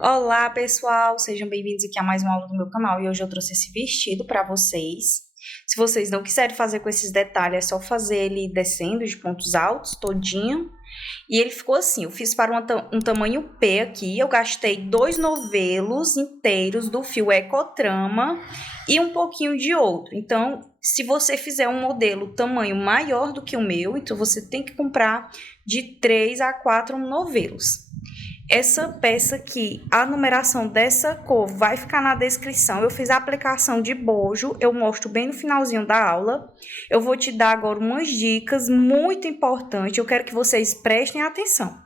Olá, pessoal! Sejam bem-vindos aqui a mais uma aula do meu canal e hoje eu trouxe esse vestido para vocês. Se vocês não quiserem fazer com esses detalhes, é só fazer ele descendo de pontos altos, todinho. E ele ficou assim, eu fiz para um tamanho P aqui, eu gastei 2 novelos inteiros do fio Ecotrama e um pouquinho de outro. Então, se você fizer um modelo tamanho maior do que o meu, então você tem que comprar de 3 a 4 novelos. Essa peça aqui, a numeração dessa cor vai ficar na descrição. Eu fiz a aplicação de bojo, eu mostro bem no finalzinho da aula. Eu vou te dar agora umas dicas muito importantes, eu quero que vocês prestem atenção.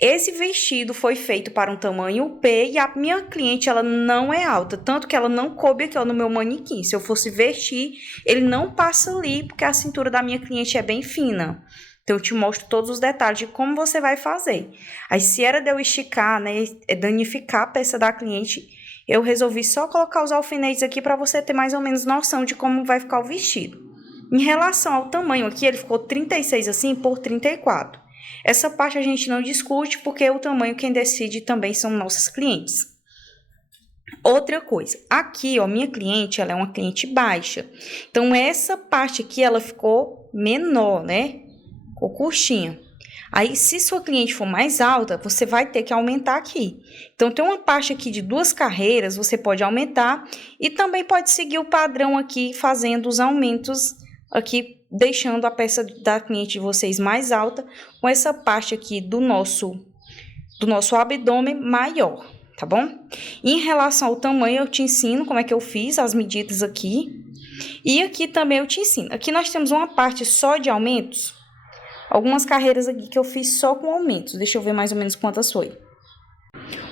Esse vestido foi feito para um tamanho P e a minha cliente ela não é alta, tanto que ela não coube aqui ó, no meu manequim. Se eu fosse vestir, ele não passa ali, porque a cintura da minha cliente é bem fina. Então, eu te mostro todos os detalhes de como você vai fazer. Aí, se era de eu esticar, né, danificar a peça da cliente, eu resolvi só colocar os alfinetes aqui para você ter mais ou menos noção de como vai ficar o vestido. Em relação ao tamanho aqui, ele ficou 36 assim por 34. Essa parte a gente não discute, porque o tamanho quem decide também são nossas clientes. Outra coisa, aqui, ó, minha cliente, ela é uma cliente baixa. Então, essa parte aqui, ela ficou menor, né? Ficou curtinha. Aí, se sua cliente for mais alta, você vai ter que aumentar aqui. Então, tem uma parte aqui de 2 carreiras, você pode aumentar e também pode seguir o padrão aqui, fazendo os aumentos aqui, deixando a peça da cliente de vocês mais alta, com essa parte aqui do nosso abdômen maior, tá bom? Em relação ao tamanho, eu te ensino como é que eu fiz as medidas aqui. E aqui também eu te ensino. Aqui nós temos uma parte só de aumentos. Algumas carreiras aqui que eu fiz só com aumentos. Deixa eu ver mais ou menos quantas foi.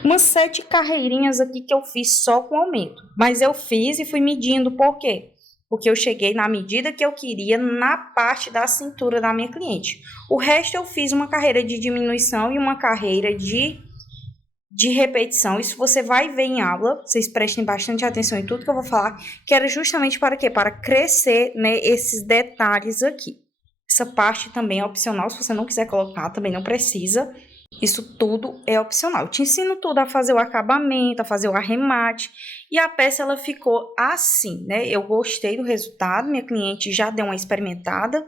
Umas 7 carreirinhas aqui que eu fiz só com aumento. Mas eu fiz e fui medindo. Por quê? Porque eu cheguei na medida que eu queria na parte da cintura da minha cliente. O resto eu fiz uma carreira de diminuição e uma carreira de repetição. Isso você vai ver em aula. Vocês prestem bastante atenção em tudo que eu vou falar. Que era justamente para quê? Para crescer, né, esses detalhes aqui. Essa parte também é opcional, se você não quiser colocar, também não precisa. Isso tudo é opcional. Eu te ensino tudo a fazer o acabamento, a fazer o arremate. E a peça, ela ficou assim, né? Eu gostei do resultado, minha cliente já deu uma experimentada.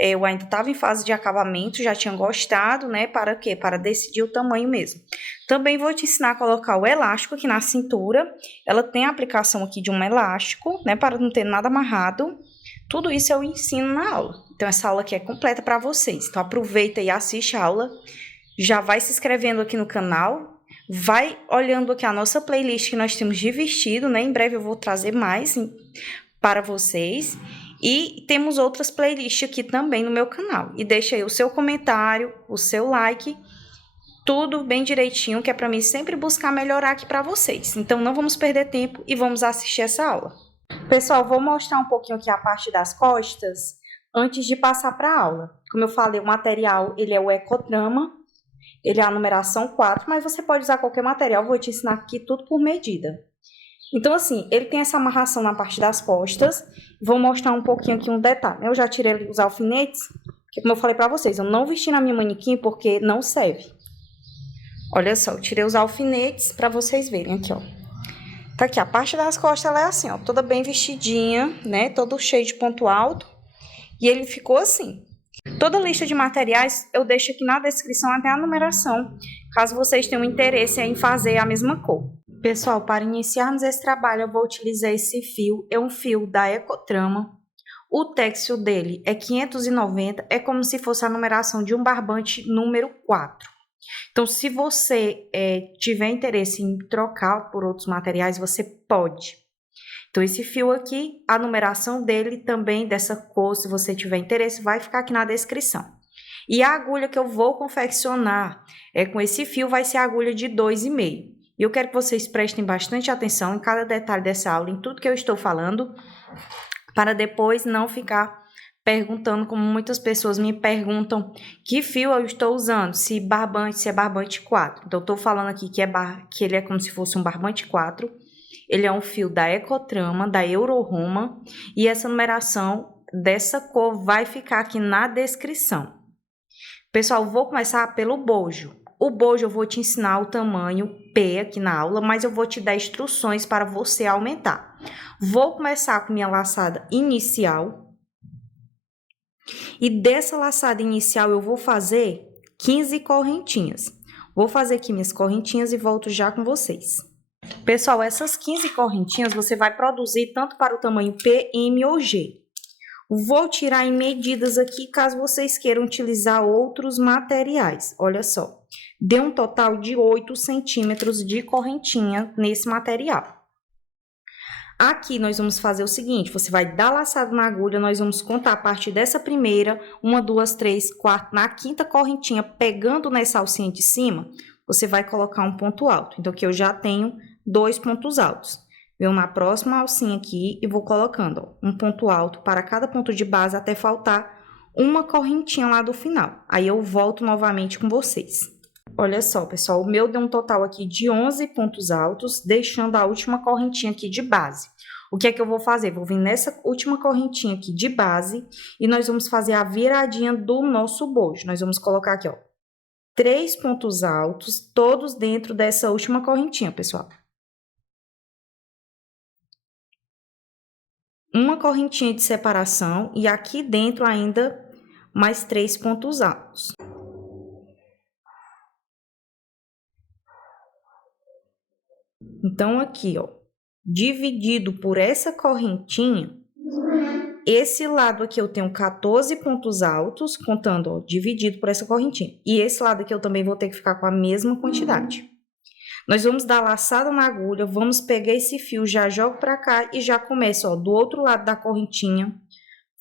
Eu ainda estava em fase de acabamento, já tinha gostado, né? Para quê? Para decidir o tamanho mesmo. Também vou te ensinar a colocar o elástico aqui na cintura. Ela tem a aplicação aqui de um elástico, né? Para não ter nada amarrado. Tudo isso eu ensino na aula. Então, essa aula aqui é completa para vocês. Então, aproveita e assiste a aula. Já vai se inscrevendo aqui no canal. Vai olhando aqui a nossa playlist que nós temos de vestido, né? Em breve eu vou trazer mais para vocês. E temos outras playlists aqui também no meu canal. E deixa aí o seu comentário, o seu like. Tudo bem direitinho, que é para mim sempre buscar melhorar aqui para vocês. Então, não vamos perder tempo e vamos assistir essa aula. Pessoal, vou mostrar um pouquinho aqui a parte das costas antes de passar para a aula. Como eu falei, o material ele é o Ecotrama, ele é a numeração 4, mas você pode usar qualquer material, vou te ensinar aqui tudo por medida. Então, assim, ele tem essa amarração na parte das costas, vou mostrar um pouquinho aqui um detalhe. Eu já tirei os alfinetes, porque como eu falei para vocês, eu não vesti na minha manequim porque não serve. Olha só, eu tirei os alfinetes para vocês verem aqui, ó. Tá aqui, a parte das costas, ela é assim, ó, toda bem vestidinha, né, todo cheio de ponto alto, e ele ficou assim. Toda a lista de materiais eu deixo aqui na descrição até a numeração, caso vocês tenham interesse em fazer a mesma cor. Pessoal, para iniciarmos esse trabalho, eu vou utilizar esse fio, é um fio da Ecotrama. O têxtil dele é 590, é como se fosse a numeração de um barbante número 4. Então, se você tiver interesse em trocar por outros materiais, você pode. Então, esse fio aqui, a numeração dele também, dessa cor, se você tiver interesse, vai ficar aqui na descrição. E a agulha que eu vou confeccionar com esse fio vai ser a agulha de 2,5. E eu quero que vocês prestem bastante atenção em cada detalhe dessa aula, em tudo que eu estou falando, para depois não ficar perguntando, como muitas pessoas me perguntam, que fio eu estou usando, se é barbante 4. Então, eu estou falando aqui que ele é como se fosse um barbante 4. Ele é um fio da Ecotrama, da Euroroma, e essa numeração dessa cor vai ficar aqui na descrição. Pessoal, vou começar pelo bojo. O bojo eu vou te ensinar o tamanho P aqui na aula, mas eu vou te dar instruções para você aumentar. Vou começar com minha laçada inicial. E dessa laçada inicial eu vou fazer 15 correntinhas. Vou fazer aqui minhas correntinhas e volto já com vocês. Pessoal, essas 15 correntinhas você vai produzir tanto para o tamanho P, M ou G. Vou tirar em medidas aqui, caso vocês queiram utilizar outros materiais. Olha só, deu um total de 8 centímetros de correntinha nesse material. Aqui nós vamos fazer o seguinte, você vai dar laçado na agulha, nós vamos contar a partir dessa primeira, 1, 2, 3, 4, na quinta correntinha, pegando nessa alcinha de cima, você vai colocar um ponto alto. Então, aqui eu já tenho 2 pontos altos. Venho na próxima alcinha aqui e vou colocando, ó, um ponto alto para cada ponto de base até faltar uma correntinha lá do final. Aí eu volto novamente com vocês. Olha só, pessoal, o meu deu um total aqui de 11 pontos altos, deixando a última correntinha aqui de base. O que é que eu vou fazer? Vou vir nessa última correntinha aqui de base e nós vamos fazer a viradinha do nosso bojo. Nós vamos colocar aqui, ó, 3 pontos altos, todos dentro dessa última correntinha, pessoal. Uma correntinha de separação e aqui dentro ainda mais 3 pontos altos. Então, aqui, ó, dividido por essa correntinha, esse lado aqui eu tenho 14 pontos altos, contando, ó, dividido por essa correntinha. E esse lado aqui eu também vou ter que ficar com a mesma quantidade. Nós vamos dar laçada na agulha, vamos pegar esse fio, já jogo para cá e já começo, ó, do outro lado da correntinha,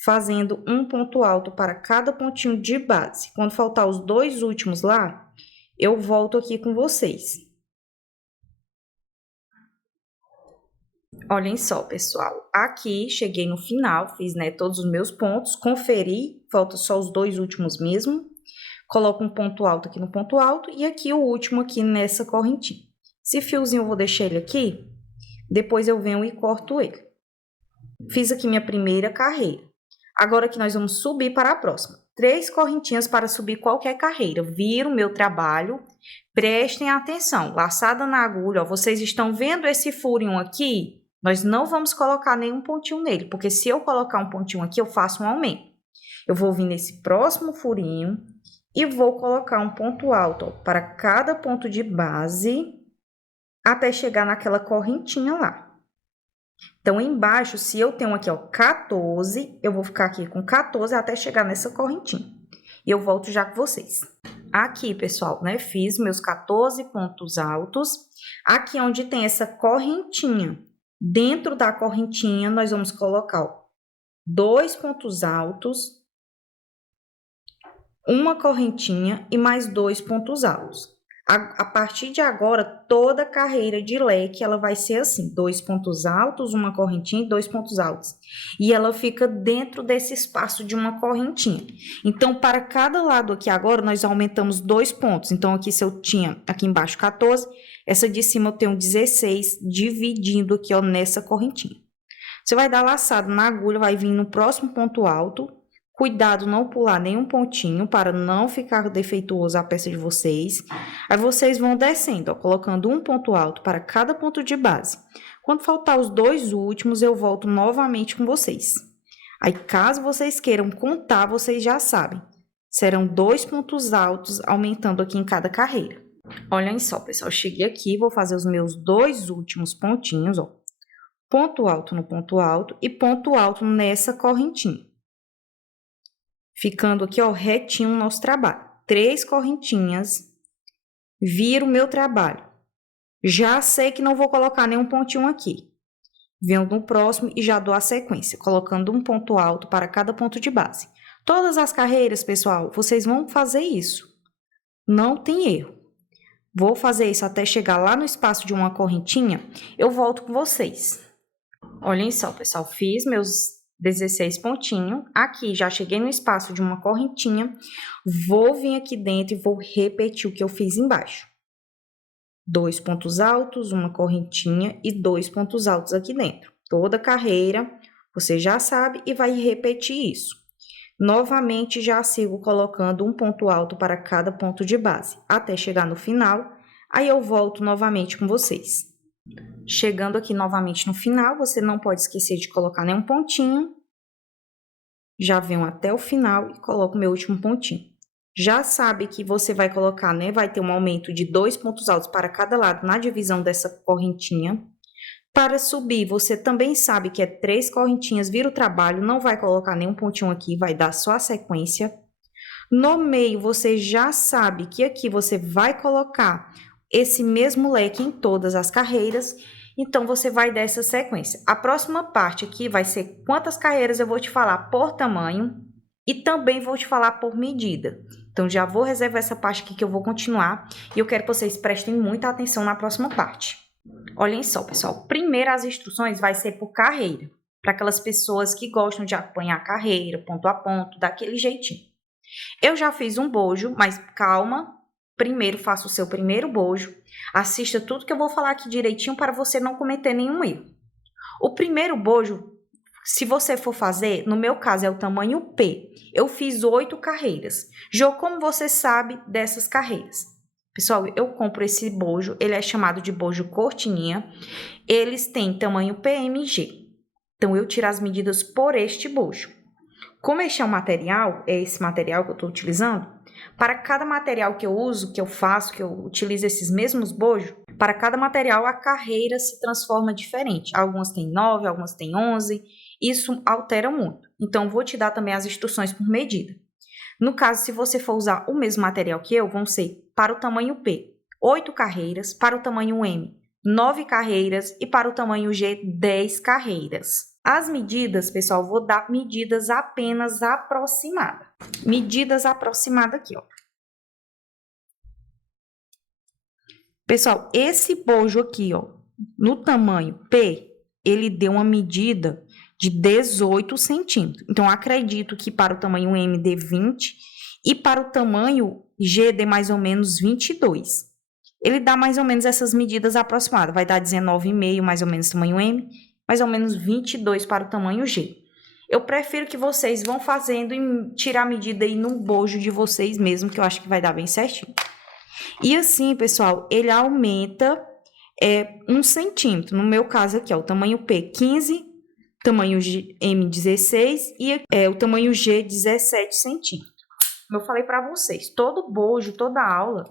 fazendo um ponto alto para cada pontinho de base. Quando faltar os 2 últimos lá, eu volto aqui com vocês. Olhem só, pessoal, aqui cheguei no final, fiz, né, todos os meus pontos, conferi, falta só os 2 últimos mesmo. Coloco um ponto alto aqui no ponto alto e aqui o último aqui nessa correntinha. Esse fiozinho eu vou deixar ele aqui, depois eu venho e corto ele. Fiz aqui minha primeira carreira. Agora aqui nós vamos subir para a próxima. 3 correntinhas para subir qualquer carreira. Viram o meu trabalho? Prestem atenção. Laçada na agulha, ó, vocês estão vendo esse furinho aqui? Nós não vamos colocar nenhum pontinho nele, porque se eu colocar um pontinho aqui, eu faço um aumento. Eu vou vir nesse próximo furinho e vou colocar um ponto alto, ó, para cada ponto de base, até chegar naquela correntinha lá. Então, embaixo, se eu tenho aqui, ó, 14, eu vou ficar aqui com 14 até chegar nessa correntinha. E eu volto já com vocês. Aqui, pessoal, né, fiz meus 14 pontos altos. Aqui onde tem essa correntinha, dentro da correntinha, nós vamos colocar, ó, 2 pontos altos, uma correntinha e mais 2 pontos altos. A partir de agora, toda carreira de leque, ela vai ser assim, 2 pontos altos, uma correntinha e 2 pontos altos. E ela fica dentro desse espaço de uma correntinha. Então, para cada lado aqui agora, nós aumentamos 2 pontos. Então, aqui se eu tinha aqui embaixo 14, essa de cima eu tenho 16, dividindo aqui, ó, nessa correntinha. Você vai dar laçado na agulha, vai vir no próximo ponto alto. Cuidado não pular nenhum pontinho para não ficar defeituoso a peça de vocês. Aí vocês vão descendo, ó, colocando um ponto alto para cada ponto de base. Quando faltar os 2 últimos, eu volto novamente com vocês. Aí, caso vocês queiram contar, vocês já sabem. Serão 2 pontos altos aumentando aqui em cada carreira. Olhem só, pessoal, cheguei aqui, vou fazer os meus 2 últimos pontinhos, ó. Ponto alto no ponto alto e ponto alto nessa correntinha. Ficando aqui, ó, retinho o nosso trabalho. 3 correntinhas, viro o meu trabalho. Já sei que não vou colocar nenhum pontinho aqui. Venho no próximo e já dou a sequência, colocando um ponto alto para cada ponto de base. Todas as carreiras, pessoal, vocês vão fazer isso. Não tem erro. Vou fazer isso até chegar lá no espaço de uma correntinha, eu volto com vocês. Olhem só, pessoal, fiz meus 16 pontinhos. Aqui, já cheguei no espaço de uma correntinha. Vou vir aqui dentro e vou repetir o que eu fiz embaixo. 2 pontos altos, uma correntinha e 2 pontos altos aqui dentro. Toda carreira, você já sabe e vai repetir isso. Novamente, já sigo colocando um ponto alto para cada ponto de base, até chegar no final, aí eu volto novamente com vocês. Chegando aqui novamente no final, você não pode esquecer de colocar nenhum pontinho. Já venho até o final e coloco meu último pontinho. Já sabe que você vai colocar, né? Vai ter um aumento de 2 pontos altos para cada lado na divisão dessa correntinha. Para subir, você também sabe que é 3 correntinhas, vira o trabalho, não vai colocar nenhum pontinho aqui, vai dar só a sequência. No meio, você já sabe que aqui você vai colocar esse mesmo leque em todas as carreiras, então você vai dar essa sequência. A próxima parte aqui vai ser quantas carreiras eu vou te falar por tamanho e também vou te falar por medida. Então, já vou reservar essa parte aqui que eu vou continuar e eu quero que vocês prestem muita atenção na próxima parte. Olhem só, pessoal. Primeiro, as instruções vai ser por carreira, para aquelas pessoas que gostam de apanhar carreira, ponto a ponto, daquele jeitinho. Eu já fiz um bojo, mas calma. Primeiro, faça o seu primeiro bojo. Assista tudo que eu vou falar aqui direitinho para você não cometer nenhum erro. O primeiro bojo, se você for fazer, no meu caso é o tamanho P. Eu fiz 8 carreiras. Jô, como você sabe dessas carreiras? Pessoal, eu compro esse bojo, ele é chamado de bojo cortininha. Eles têm tamanho PMG. Então, eu tiro as medidas por este bojo. Como este é um material, é esse material que eu estou utilizando, para cada material que eu uso, que eu faço, que eu utilizo esses mesmos bojos, para cada material a carreira se transforma diferente. Algumas têm 9, algumas têm 11, isso altera muito. Então, vou te dar também as instruções por medida. No caso, se você for usar o mesmo material que eu, vão ser para o tamanho P, 8 carreiras, para o tamanho M, 9 carreiras e para o tamanho G, 10 carreiras. As medidas, pessoal, vou dar medidas apenas aproximadas. Medidas aproximadas aqui, ó. Pessoal, esse bojo aqui, ó, no tamanho P, ele deu uma medida de 18 centímetros. Então, acredito que para o tamanho M dê 20 e para o tamanho G dê mais ou menos 22. Ele dá mais ou menos essas medidas aproximadas. Vai dar 19,5 mais ou menos tamanho M, mais ou menos 22 para o tamanho G. Eu prefiro que vocês vão fazendo e tirar a medida aí no bojo de vocês mesmo, que eu acho que vai dar bem certinho. E assim, pessoal, ele aumenta 1 centímetro. No meu caso aqui, ó, o tamanho P, 15, tamanho M, 16 e o tamanho G, 17 centímetros. Como eu falei para vocês, todo bojo, toda aula,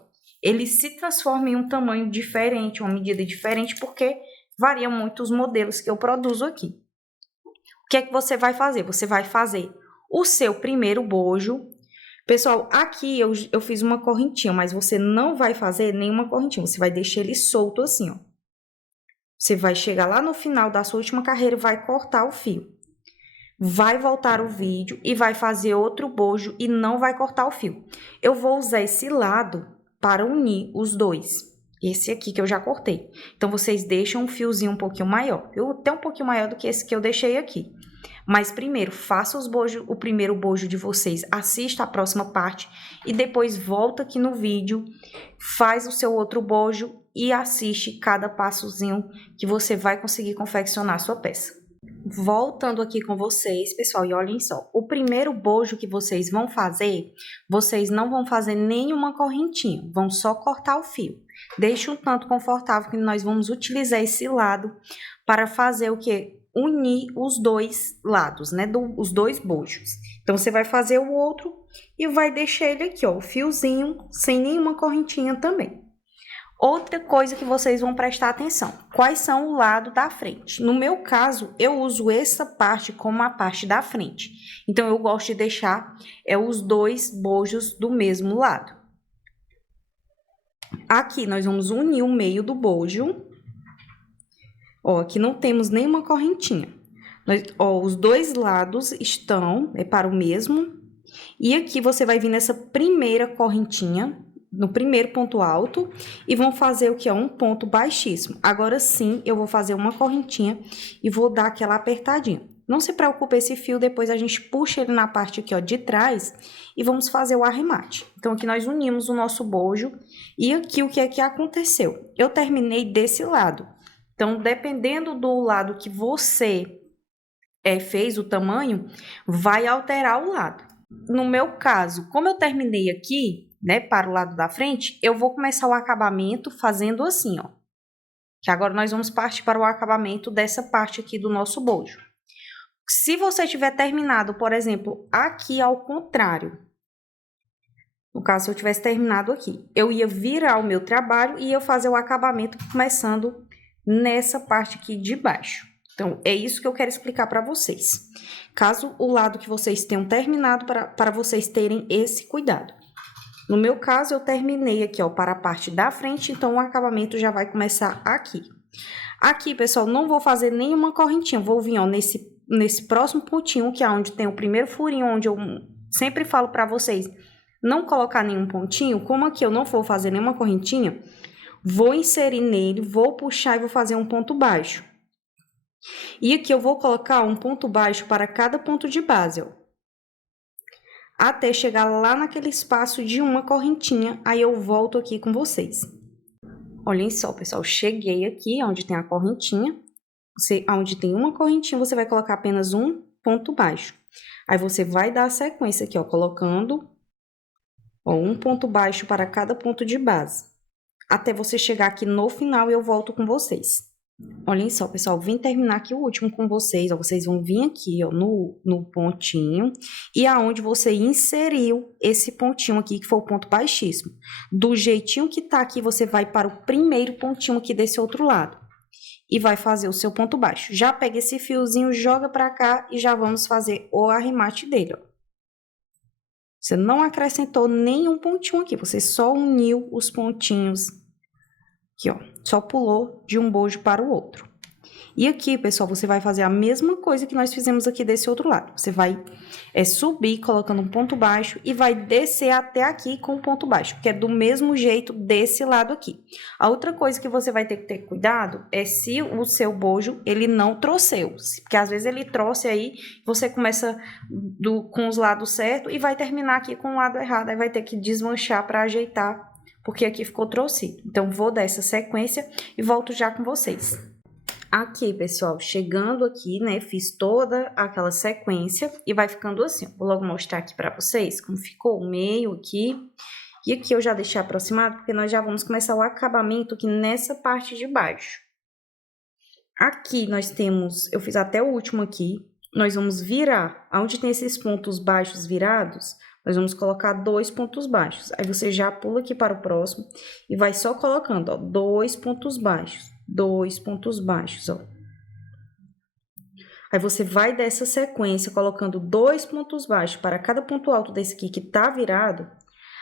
ele se transforma em um tamanho diferente, uma medida diferente, porque varia muito os modelos que eu produzo aqui. O que é que você vai fazer? Você vai fazer o seu primeiro bojo. Pessoal, aqui eu fiz uma correntinha, mas você não vai fazer nenhuma correntinha. Você vai deixar ele solto assim, ó. Você vai chegar lá no final da sua última carreira e vai cortar o fio. Vai voltar o vídeo e vai fazer outro bojo e não vai cortar o fio. Eu vou usar esse lado para unir os dois. Esse aqui que eu já cortei. Então, vocês deixam um fiozinho um pouquinho maior. Até um pouquinho maior do que esse que eu deixei aqui. Mas primeiro, faça o primeiro bojo de vocês. Assista a próxima parte. E depois volta aqui no vídeo. Faz o seu outro bojo. E assiste cada passozinho que você vai conseguir confeccionar a sua peça. Voltando aqui com vocês, pessoal, e olhem só. O primeiro bojo que vocês vão fazer, vocês não vão fazer nenhuma correntinha. Vão só cortar o fio. Deixe um tanto confortável que nós vamos utilizar esse lado para fazer o quê? Unir os dois lados, né? Os dois bojos. Então, você vai fazer o outro e vai deixar ele aqui, ó, o fiozinho, sem nenhuma correntinha também. Outra coisa que vocês vão prestar atenção, quais são o lado da frente? No meu caso, eu uso essa parte como a parte da frente. Então, eu gosto de deixar os dois bojos do mesmo lado. Aqui, nós vamos unir o meio do bojo. Ó, aqui não temos nenhuma correntinha. Os dois lados estão para o mesmo. E aqui você vai vir nessa primeira correntinha, no primeiro ponto alto, e vão fazer o que é um ponto baixíssimo. Agora sim, eu vou fazer uma correntinha e vou dar aquela apertadinha. Não se preocupe, esse fio depois a gente puxa ele na parte aqui, ó, de trás e vamos fazer o arremate. Então, aqui nós unimos o nosso bojo e aqui o que é que aconteceu? Eu terminei desse lado. Então, dependendo do lado que você fez o tamanho, vai alterar o lado. No meu caso, como eu terminei aqui, né, para o lado da frente, eu vou começar o acabamento fazendo assim, ó. Que agora nós vamos partir para o acabamento dessa parte aqui do nosso bojo. Se você tiver terminado, por exemplo, aqui ao contrário, no caso, se eu tivesse terminado aqui, eu ia virar o meu trabalho e ia fazer o acabamento começando nessa parte aqui de baixo. Então, é isso que eu quero explicar para vocês. Caso o lado que vocês tenham terminado, para vocês terem esse cuidado. No meu caso, eu terminei aqui, ó, para a parte da frente, então o acabamento já vai começar aqui. Aqui, pessoal, não vou fazer nenhuma correntinha, vou vir, ó, nesse próximo pontinho, que é onde tem o primeiro furinho, onde eu sempre falo para vocês não colocar nenhum pontinho. Como aqui eu não vou fazer nenhuma correntinha, vou inserir nele, vou puxar e vou fazer um ponto baixo. E aqui eu vou colocar um ponto baixo para cada ponto de base, ó, até chegar lá naquele espaço de uma correntinha, aí eu volto aqui com vocês. Olhem só, pessoal, cheguei aqui onde tem a correntinha. Onde tem uma correntinha, você vai colocar apenas um ponto baixo. Aí você vai dar a sequência aqui, ó, colocando, ó, um ponto baixo para cada ponto de base. Até você chegar aqui no final e eu volto com vocês. Olhem só, pessoal, vim terminar aqui o último com vocês, ó. Vocês vão vir aqui, ó, no pontinho, e aonde você inseriu esse pontinho aqui, que foi o ponto baixíssimo. Do jeitinho que tá aqui, você vai para o primeiro pontinho aqui desse outro lado. E vai fazer o seu ponto baixo. Já pega esse fiozinho, joga pra cá e já vamos fazer o arremate dele, ó. Você não acrescentou nenhum pontinho aqui, você só uniu os pontinhos aqui, ó. Só pulou de um bojo para o outro. E aqui, pessoal, você vai fazer a mesma coisa que nós fizemos aqui desse outro lado. Você vai subir colocando um ponto baixo e vai descer até aqui com um ponto baixo, que é do mesmo jeito desse lado aqui. A outra coisa que você vai ter que ter cuidado é se o seu bojo, ele não trouxeu. Porque às vezes ele trouxe aí, você começa com os lados certos e vai terminar aqui com o lado errado. Aí vai ter que desmanchar para ajeitar, porque aqui ficou trouxido. Então, vou dar essa sequência e volto já com vocês. Aqui, pessoal, chegando aqui, né, fiz toda aquela sequência e vai ficando assim. Vou logo mostrar aqui pra vocês como ficou o meio aqui. E aqui eu já deixei aproximado, porque nós já vamos começar o acabamento aqui nessa parte de baixo. Aqui nós temos, eu fiz até o último aqui, nós vamos virar, onde tem esses pontos baixos virados, nós vamos colocar 2 pontos baixos. Aí você já pula aqui para o próximo e vai só colocando, ó, 2 pontos baixos. 2 pontos baixos, ó. Aí você vai dessa sequência colocando 2 pontos baixos para cada ponto alto desse aqui que tá virado,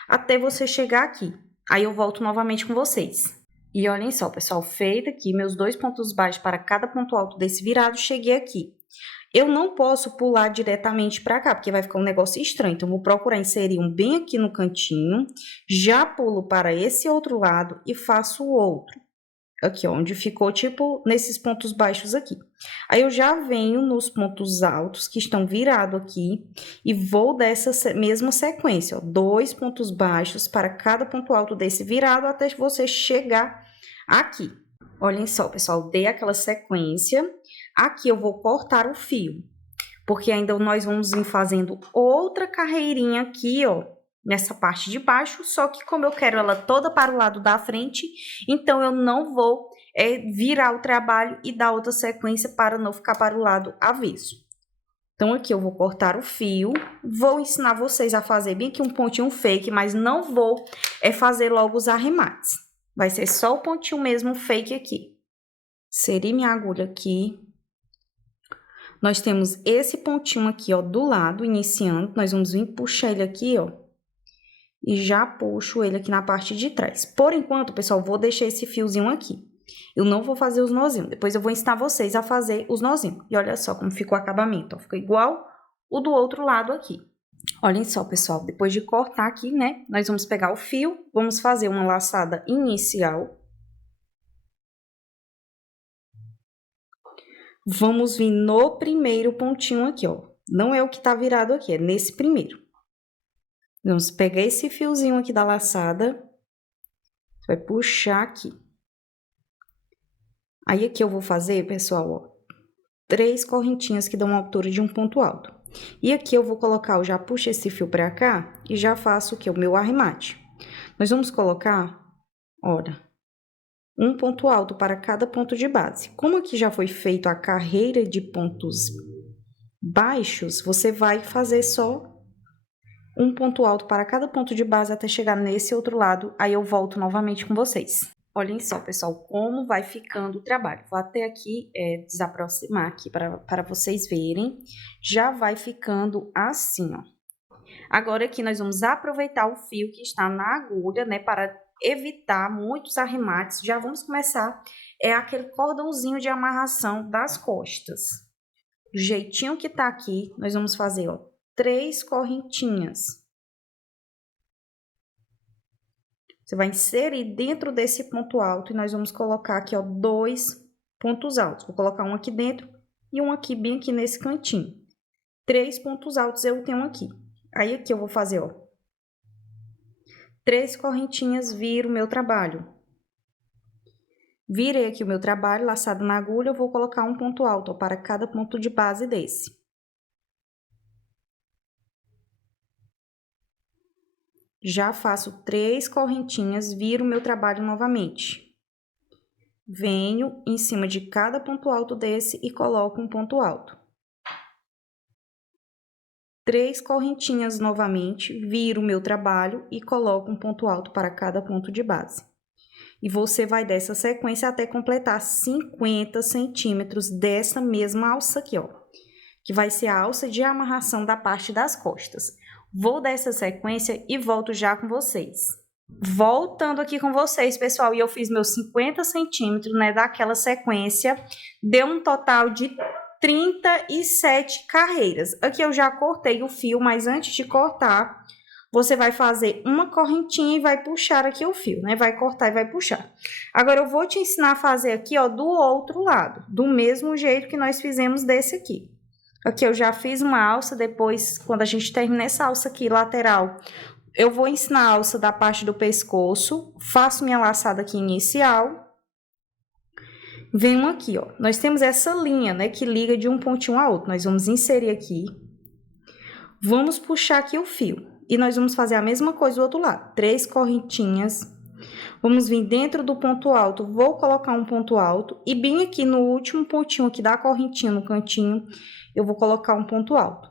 até você chegar aqui. Aí eu volto novamente com vocês. E olhem só, pessoal, feito aqui meus 2 pontos baixos para cada ponto alto desse virado, cheguei aqui. Eu não posso pular diretamente para cá, porque vai ficar um negócio estranho. Então, eu vou procurar inserir um bem aqui no cantinho, já pulo para esse outro lado e faço o outro. Aqui, ó, onde ficou, tipo, nesses pontos baixos aqui. Aí, eu já venho nos pontos altos, que estão virados aqui, e vou dessa mesma sequência, ó. 2 pontos baixos para cada ponto alto desse virado, até você chegar aqui. Olhem só, pessoal, dei aquela sequência. Aqui, eu vou cortar o fio, porque ainda nós vamos vir fazendo outra carreirinha aqui, ó, nessa parte de baixo, só que como eu quero ela toda para o lado da frente, então eu não vou virar o trabalho e dar outra sequência para não ficar para o lado avesso. Então, aqui eu vou cortar o fio, vou ensinar vocês a fazer bem aqui um pontinho fake, mas não vou fazer logo os arremates. Vai ser só o pontinho mesmo fake aqui. Inseri minha agulha aqui. Nós temos esse pontinho aqui, ó, do lado, iniciando. Nós vamos vir puxar ele aqui, ó. E já puxo ele aqui na parte de trás. Por enquanto, pessoal, vou deixar esse fiozinho aqui. Eu não vou fazer os nozinhos. Depois eu vou ensinar vocês a fazer os nozinhos. E olha só como ficou o acabamento, ó. Ficou igual o do outro lado aqui. Olhem só, pessoal. Depois de cortar aqui, né? Nós vamos pegar o fio. Vamos fazer uma laçada inicial. Vamos vir no primeiro pontinho aqui, ó. Não é o que tá virado aqui, é nesse primeiro. Vamos pegar esse fiozinho aqui da laçada, vai puxar aqui. Aí, aqui eu vou fazer, pessoal, ó, 3 correntinhas que dão uma altura de um ponto alto. E aqui eu vou colocar, eu já puxo esse fio pra cá e já faço o que? O meu arremate. Nós vamos colocar, olha, um ponto alto para cada ponto de base. Como aqui já foi feito a carreira de pontos baixos, você vai fazer só um ponto alto para cada ponto de base até chegar nesse outro lado, aí eu volto novamente com vocês. Olhem só, pessoal, como vai ficando o trabalho. Vou até aqui desaproximar aqui para vocês verem. Já vai ficando assim, ó. Agora aqui nós vamos aproveitar o fio que está na agulha, né, para evitar muitos arremates. Já vamos começar aquele cordãozinho de amarração das costas. Do jeitinho que tá aqui, nós vamos fazer, ó, 3 correntinhas. Você vai inserir dentro desse ponto alto e nós vamos colocar aqui, ó, 2 pontos altos. Vou colocar um aqui dentro e um aqui, bem aqui nesse cantinho. 3 pontos altos eu tenho aqui. Aí, aqui eu vou fazer, ó, 3 correntinhas, viro o meu trabalho. Virei aqui o meu trabalho, laçado na agulha, eu vou colocar um ponto alto, ó, para cada ponto de base desse. Já faço 3 correntinhas, viro o meu trabalho novamente. Venho em cima de cada ponto alto desse e coloco um ponto alto. 3 correntinhas novamente, viro o meu trabalho e coloco um ponto alto para cada ponto de base. E você vai dessa sequência até completar 50 centímetros dessa mesma alça aqui, ó. Que vai ser a alça de amarração da parte das costas. Vou dar essa sequência e volto já com vocês. Voltando aqui com vocês, pessoal, e eu fiz meus 50 centímetros, né, daquela sequência, deu um total de 37 carreiras. Aqui eu já cortei o fio, mas antes de cortar, você vai fazer uma correntinha e vai puxar aqui o fio, né, vai cortar e vai puxar. Agora, eu vou te ensinar a fazer aqui, ó, do outro lado, do mesmo jeito que nós fizemos desse aqui. Aqui eu já fiz uma alça, depois, quando a gente termina essa alça aqui, lateral, eu vou ensinar a alça da parte do pescoço, faço minha laçada aqui inicial, venho aqui, ó, nós temos essa linha, né, que liga de um pontinho a outro, nós vamos inserir aqui, vamos puxar aqui o fio, e nós vamos fazer a mesma coisa do outro lado, 3 correntinhas, vamos vir dentro do ponto alto, vou colocar um ponto alto, e bem aqui no último pontinho aqui da correntinha, no cantinho, eu vou colocar um ponto alto.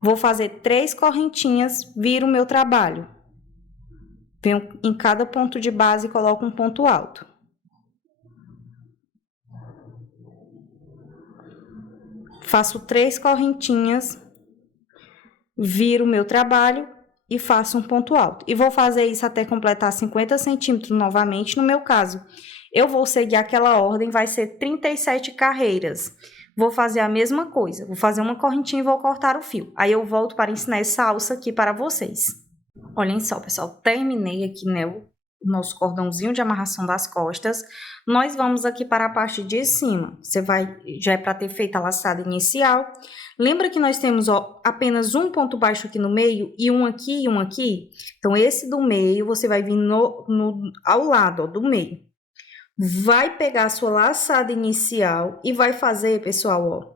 Vou fazer 3 correntinhas, viro o meu trabalho. Venho em cada ponto de base e coloco um ponto alto. Faço 3 correntinhas, viro o meu trabalho e faço um ponto alto. E vou fazer isso até completar 50 centímetros novamente. No meu caso, eu vou seguir aquela ordem, vai ser 37 carreiras. Vou fazer a mesma coisa, vou fazer uma correntinha e vou cortar o fio. Aí eu volto para ensinar essa alça aqui para vocês. Olhem só, pessoal, terminei aqui, né, o nosso cordãozinho de amarração das costas. Nós vamos aqui para a parte de cima. Você vai, já é para ter feito a laçada inicial. Lembra que nós temos, ó, apenas um ponto baixo aqui no meio e um aqui e um aqui? Então, esse do meio, você vai vir ao lado, ó, do meio. Vai pegar a sua laçada inicial e vai fazer, pessoal, ó,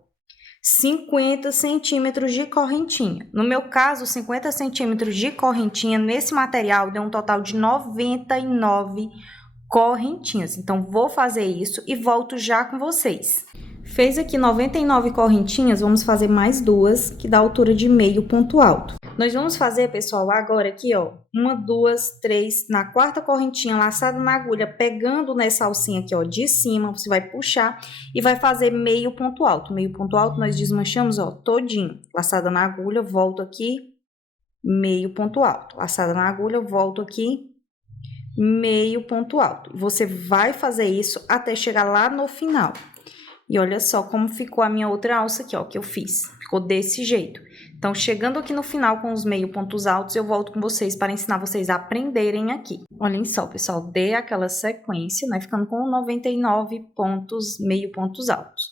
50 centímetros de correntinha. No meu caso, 50 centímetros de correntinha nesse material deu um total de 99 correntinhas. Então, vou fazer isso e volto já com vocês. Fez aqui 99 correntinhas, vamos fazer mais 2, que dá a altura de meio ponto alto. Nós vamos fazer, pessoal, agora aqui, ó, 1, 2, 3, na quarta correntinha, laçada na agulha, pegando nessa alcinha aqui, ó, de cima, você vai puxar e vai fazer meio ponto alto. Meio ponto alto, nós desmanchamos, ó, todinho. Laçada na agulha, volto aqui, meio ponto alto. Laçada na agulha, volto aqui, meio ponto alto. Você vai fazer isso até chegar lá no final. E olha só como ficou a minha outra alça aqui, ó, que eu fiz. Ficou desse jeito. Então, chegando aqui no final com os meio pontos altos, eu volto com vocês para ensinar vocês a aprenderem aqui. Olhem só, pessoal, dei aquela sequência, né, ficando com 99 pontos, meio pontos altos.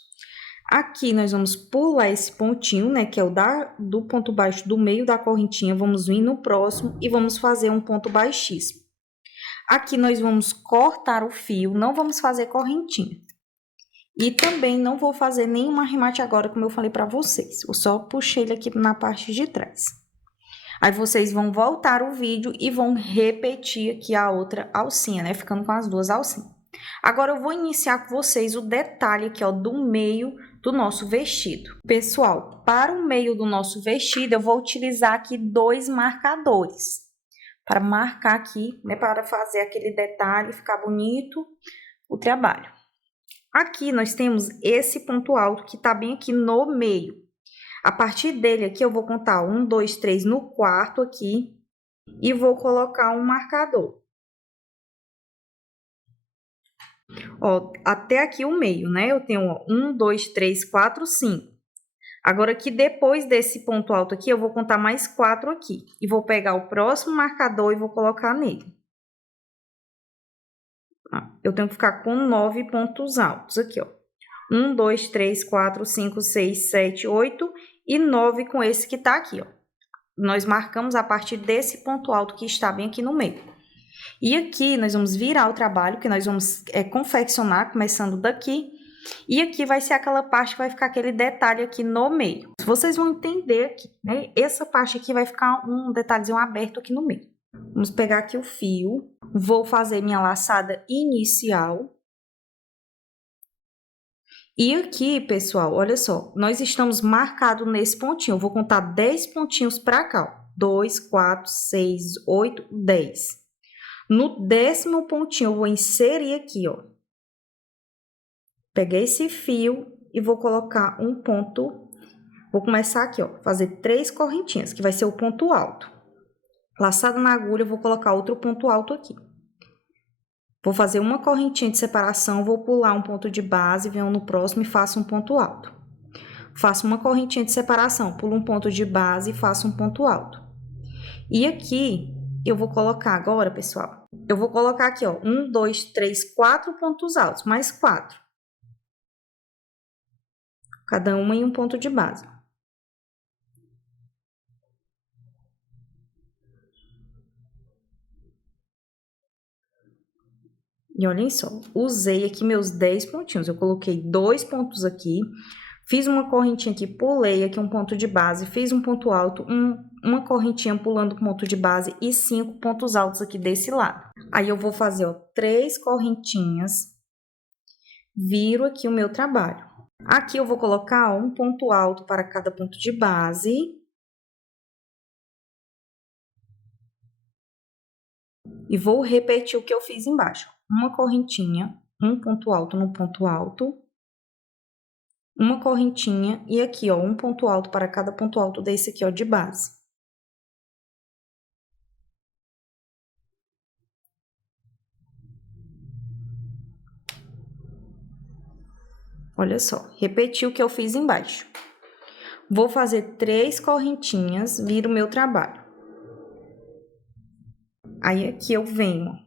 Aqui, nós vamos pular esse pontinho, né, que é o do ponto baixo do meio da correntinha, vamos vir no próximo e vamos fazer um ponto baixíssimo. Aqui, nós vamos cortar o fio, não vamos fazer correntinha. E também não vou fazer nenhum arremate agora, como eu falei para vocês. Eu só puxei ele aqui na parte de trás. Aí vocês vão voltar o vídeo e vão repetir aqui a outra alcinha, né? Ficando com as duas alcinhas. Agora eu vou iniciar com vocês o detalhe aqui, ó, do meio do nosso vestido. Pessoal, para o meio do nosso vestido, eu vou utilizar aqui 2 marcadores. Para marcar aqui, né? Para fazer aquele detalhe, ficar bonito o trabalho. Aqui nós temos esse ponto alto que tá bem aqui no meio. A partir dele aqui eu vou contar 1, 2, 3 no quarto aqui e vou colocar um marcador. Ó, até aqui o meio, né? Eu tenho ó, 1, 2, 3, 4, 5. Agora aqui depois desse ponto alto aqui eu vou contar mais 4 aqui. E vou pegar o próximo marcador e vou colocar nele. Eu tenho que ficar com 9 pontos altos aqui, ó. 1, 2, 3, 4, 5, 6, 7, 8 e 9 com esse que tá aqui, ó. Nós marcamos a partir desse ponto alto que está bem aqui no meio. E aqui nós vamos virar o trabalho, que nós vamos confeccionar, começando daqui. E aqui vai ser aquela parte que vai ficar aquele detalhe aqui no meio. Vocês vão entender aqui, né? Essa parte aqui vai ficar um detalhezinho aberto aqui no meio. Vamos pegar aqui o fio, vou fazer minha laçada inicial. E aqui, pessoal, olha só, nós estamos marcados nesse pontinho. Eu vou contar 10 pontinhos para cá, ó. 2, 4, 6, 8, 10. No 10º pontinho, eu vou inserir aqui, ó. Peguei esse fio e vou colocar um ponto. Vou começar aqui, ó, fazer 3 correntinhas, que vai ser o ponto alto. Laçada na agulha, eu vou colocar outro ponto alto aqui. Vou fazer uma correntinha de separação, vou pular um ponto de base, venho no próximo e faço um ponto alto. Faço uma correntinha de separação, pulo um ponto de base e faço um ponto alto. E aqui, eu vou colocar agora, pessoal, eu vou colocar aqui, ó, 1, 2, 3, 4 pontos altos, mais 4. Cada uma em um ponto de base. E olhem só, usei aqui meus 10 pontinhos. Eu coloquei 2 pontos aqui, fiz uma correntinha aqui, pulei aqui um ponto de base, fiz um ponto alto, uma correntinha pulando ponto de base e 5 pontos altos aqui desse lado. Aí eu vou fazer, ó, 3 correntinhas, viro aqui o meu trabalho. Aqui eu vou colocar ó, um ponto alto para cada ponto de base. E vou repetir o que eu fiz embaixo. Uma correntinha, um ponto alto no ponto alto, uma correntinha e aqui, ó, um ponto alto para cada ponto alto desse aqui, ó, de base. Olha só, repeti o que eu fiz embaixo. Vou fazer 3 correntinhas, viro o meu trabalho. Aí aqui eu venho,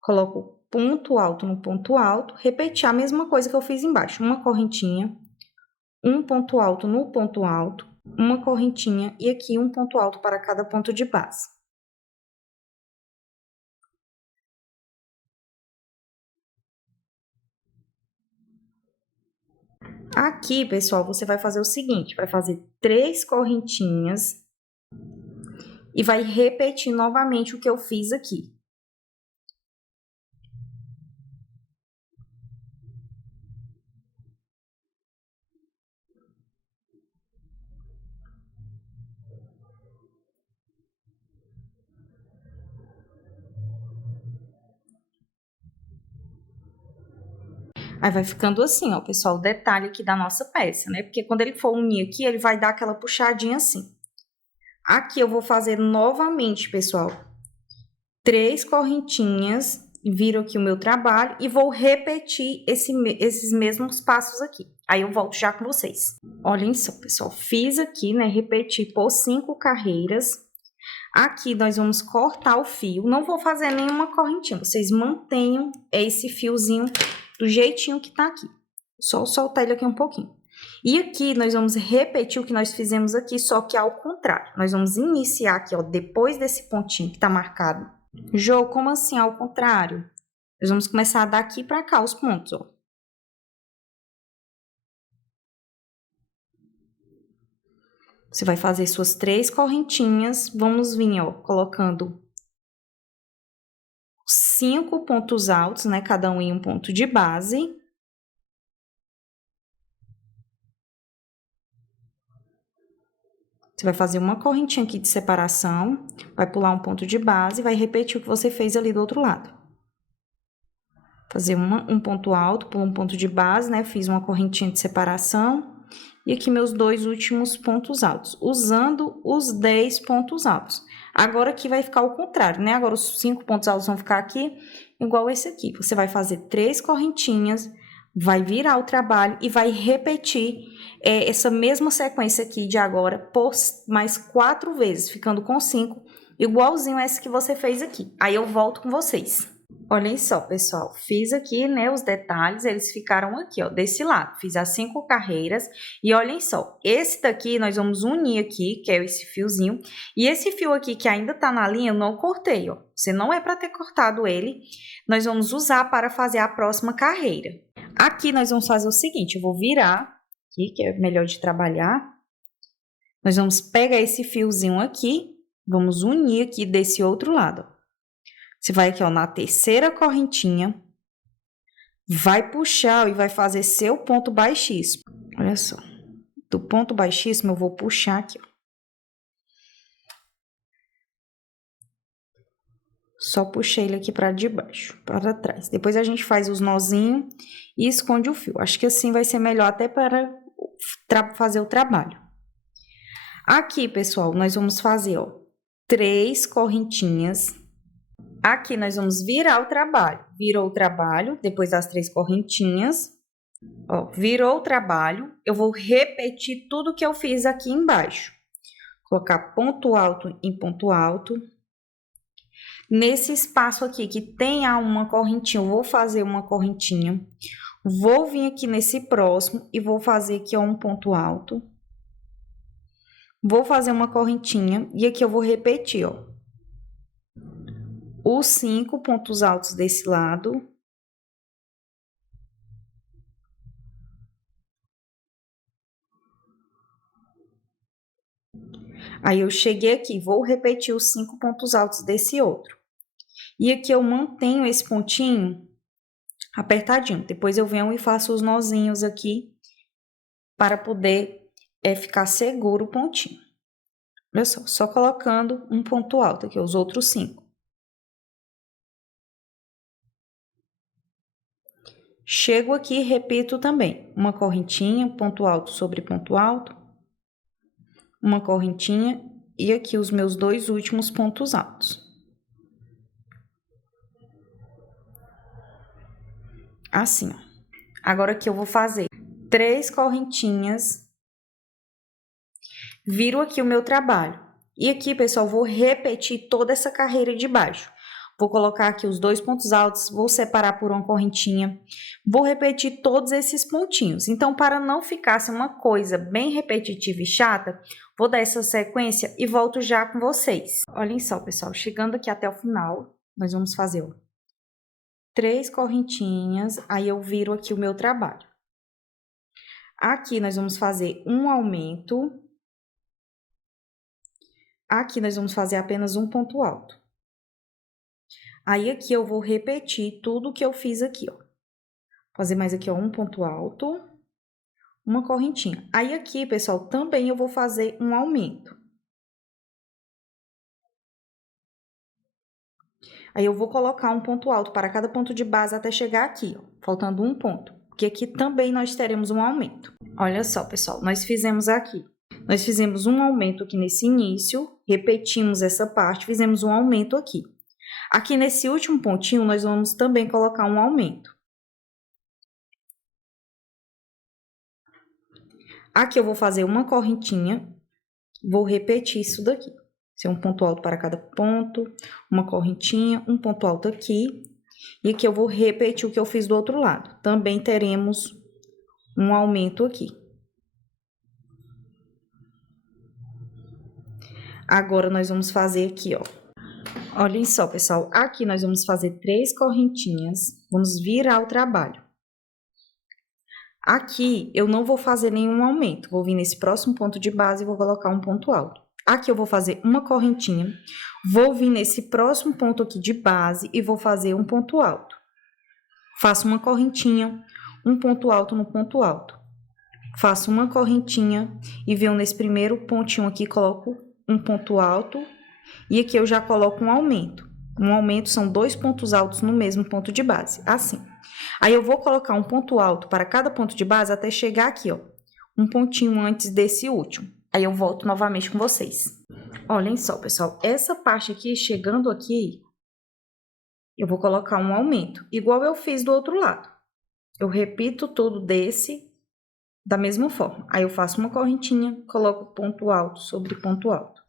coloco ponto alto no ponto alto, repetir a mesma coisa que eu fiz embaixo. Uma correntinha, um ponto alto no ponto alto, uma correntinha e aqui um ponto alto para cada ponto de base. Aqui, pessoal, você vai fazer o seguinte, vai fazer 3 correntinhas e vai repetir novamente o que eu fiz aqui. Aí vai ficando assim, ó, pessoal, o detalhe aqui da nossa peça, né? Porque quando ele for unir aqui, ele vai dar aquela puxadinha assim. Aqui eu vou fazer novamente, pessoal, 3 correntinhas, viro aqui o meu trabalho e vou repetir esses mesmos passos aqui. Aí eu volto já com vocês. Olhem só, pessoal, fiz aqui, né, repeti por 5 carreiras. Aqui nós vamos cortar o fio, não vou fazer nenhuma correntinha, vocês mantenham esse fiozinho do jeitinho que tá aqui. Só soltar ele aqui um pouquinho. E aqui nós vamos repetir o que nós fizemos aqui, só que ao contrário. Nós vamos iniciar aqui, ó, depois desse pontinho que tá marcado. Jô, como assim ao contrário? Nós vamos começar daqui pra cá os pontos, ó. Você vai fazer suas 3 correntinhas, vamos vir, ó, colocando 5 pontos altos, né, cada um em um ponto de base. Você vai fazer uma correntinha aqui de separação, vai pular um ponto de base e vai repetir o que você fez ali do outro lado. Fazer um ponto alto, pular um ponto de base, né? Fiz uma correntinha de separação. E aqui meus 2 últimos pontos altos, usando os 10 pontos altos. Agora aqui vai ficar o contrário, né? Agora os 5 pontos altos vão ficar aqui, igual esse aqui. Você vai fazer 3 correntinhas, vai virar o trabalho e vai repetir essa mesma sequência aqui de agora por mais 4 vezes, ficando com 5, igualzinho essa que você fez aqui. Aí eu volto com vocês. Olhem só, pessoal, fiz aqui, né, os detalhes, eles ficaram aqui, ó, desse lado. Fiz as 5 carreiras e olhem só, esse daqui nós vamos unir aqui, que é esse fiozinho, e esse fio aqui que ainda tá na linha, eu não cortei, ó. Você não é para ter cortado ele, nós vamos usar para fazer a próxima carreira. Aqui nós vamos fazer o seguinte, eu vou virar aqui, que é melhor de trabalhar. Nós vamos pegar esse fiozinho aqui, vamos unir aqui desse outro lado, ó. Você vai aqui, ó, na terceira correntinha, vai puxar e vai fazer seu ponto baixíssimo. Olha só, do ponto baixíssimo eu vou puxar aqui, ó. Só puxei ele aqui para debaixo, para trás. Depois a gente faz os nozinhos e esconde o fio. Acho que assim vai ser melhor até para fazer o trabalho. Aqui, pessoal, nós vamos fazer, ó, 3 correntinhas. Aqui nós vamos virar o trabalho. Virou o trabalho, depois das 3 correntinhas. Ó, virou o trabalho. Eu vou repetir tudo que eu fiz aqui embaixo. Colocar ponto alto em ponto alto. Nesse espaço aqui que tem uma correntinha, eu vou fazer uma correntinha. Vou vir aqui nesse próximo e vou fazer aqui, ó, um ponto alto. Vou fazer uma correntinha e aqui eu vou repetir, ó, os 5 pontos altos desse lado. Aí eu cheguei aqui, vou repetir os 5 pontos altos desse outro. E aqui eu mantenho esse pontinho apertadinho. Depois eu venho e faço os nozinhos aqui para poder ficar seguro o pontinho. Olha só colocando um ponto alto aqui, os outros 5. Chego aqui e repito também, uma correntinha, ponto alto sobre ponto alto, uma correntinha e aqui os meus 2 últimos pontos altos. Assim, ó. Agora aqui eu vou fazer 3 correntinhas, viro aqui o meu trabalho. E aqui, pessoal, vou repetir toda essa carreira de baixo. Vou colocar aqui os 2 pontos altos, vou separar por uma correntinha, vou repetir todos esses pontinhos. Então, para não ficar assim, uma coisa bem repetitiva e chata, vou dar essa sequência e volto já com vocês. Olhem só, pessoal, chegando aqui até o final, nós vamos fazer, ó, 3 correntinhas, aí eu viro aqui o meu trabalho. Aqui nós vamos fazer um aumento. Aqui nós vamos fazer apenas um ponto alto. Aí aqui eu vou repetir tudo que eu fiz aqui, ó. Fazer mais aqui, ó, um ponto alto, uma correntinha. Aí aqui, pessoal, também eu vou fazer um aumento. Aí eu vou colocar um ponto alto para cada ponto de base até chegar aqui, ó, faltando um ponto. Porque aqui também nós teremos um aumento. Olha só, pessoal, nós fizemos aqui. Nós fizemos um aumento aqui nesse início, repetimos essa parte, fizemos um aumento aqui. Aqui nesse último pontinho, nós vamos também colocar um aumento. Aqui eu vou fazer uma correntinha, vou repetir isso daqui. Ser um ponto alto para cada ponto, uma correntinha, um ponto alto aqui. E aqui eu vou repetir o que eu fiz do outro lado. Também teremos um aumento aqui. Agora, nós vamos fazer aqui, ó. Olhem só, pessoal. Aqui nós vamos fazer 3 correntinhas. Vamos virar o trabalho. Aqui eu não vou fazer nenhum aumento, vou vir nesse próximo ponto de base e vou colocar um ponto alto. Aqui eu vou fazer uma correntinha, vou vir nesse próximo ponto aqui de base e vou fazer um ponto alto. Faço uma correntinha, um ponto alto no ponto alto. Faço uma correntinha e venho nesse primeiro pontinho aqui, coloco um ponto alto e aqui eu já coloco um aumento. Um aumento são 2 pontos altos no mesmo ponto de base, assim. Aí eu vou colocar um ponto alto para cada ponto de base até chegar aqui, ó. Um pontinho antes desse último. Aí eu volto novamente com vocês. Olhem só, pessoal. Essa parte aqui, chegando aqui, eu vou colocar um aumento. Igual eu fiz do outro lado. Eu repito tudo da mesma forma. Aí eu faço uma correntinha, coloco ponto alto sobre ponto alto.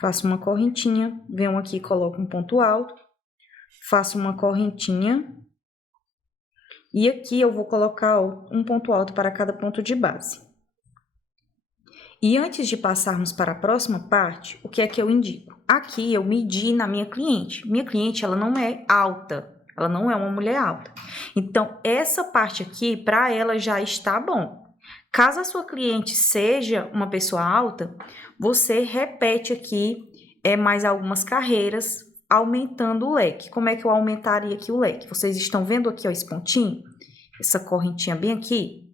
Faço uma correntinha, venho aqui e coloco um ponto alto. Faço uma correntinha. E aqui eu vou colocar um ponto alto para cada ponto de base. E antes de passarmos para a próxima parte, o que é que eu indico? Aqui eu medi na minha cliente. Minha cliente, ela não é alta. Ela não é uma mulher alta. Então, essa parte aqui, para ela já está bom. Caso a sua cliente seja uma pessoa alta, você repete aqui mais algumas carreiras, aumentando o leque. Como é que eu aumentaria aqui o leque? Vocês estão vendo aqui, ó, esse pontinho? Essa correntinha bem aqui?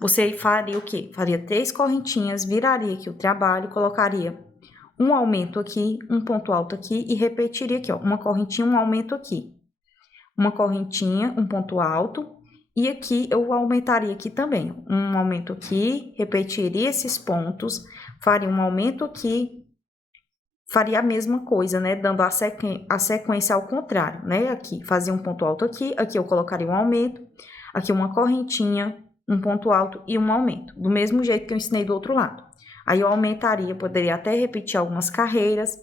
Você faria o quê? Faria 3 correntinhas, viraria aqui o trabalho, colocaria um aumento aqui, um ponto alto aqui e repetiria aqui, ó, uma correntinha, um aumento aqui. Uma correntinha, um ponto alto e aqui eu aumentaria aqui também. Um aumento aqui, repetiria esses pontos, faria um aumento aqui, faria a mesma coisa, né? Dando a sequência ao contrário, né? Aqui, fazia um ponto alto aqui, aqui eu colocaria um aumento, aqui uma correntinha, um ponto alto e um aumento. Do mesmo jeito que eu ensinei do outro lado. Aí eu aumentaria, poderia até repetir algumas carreiras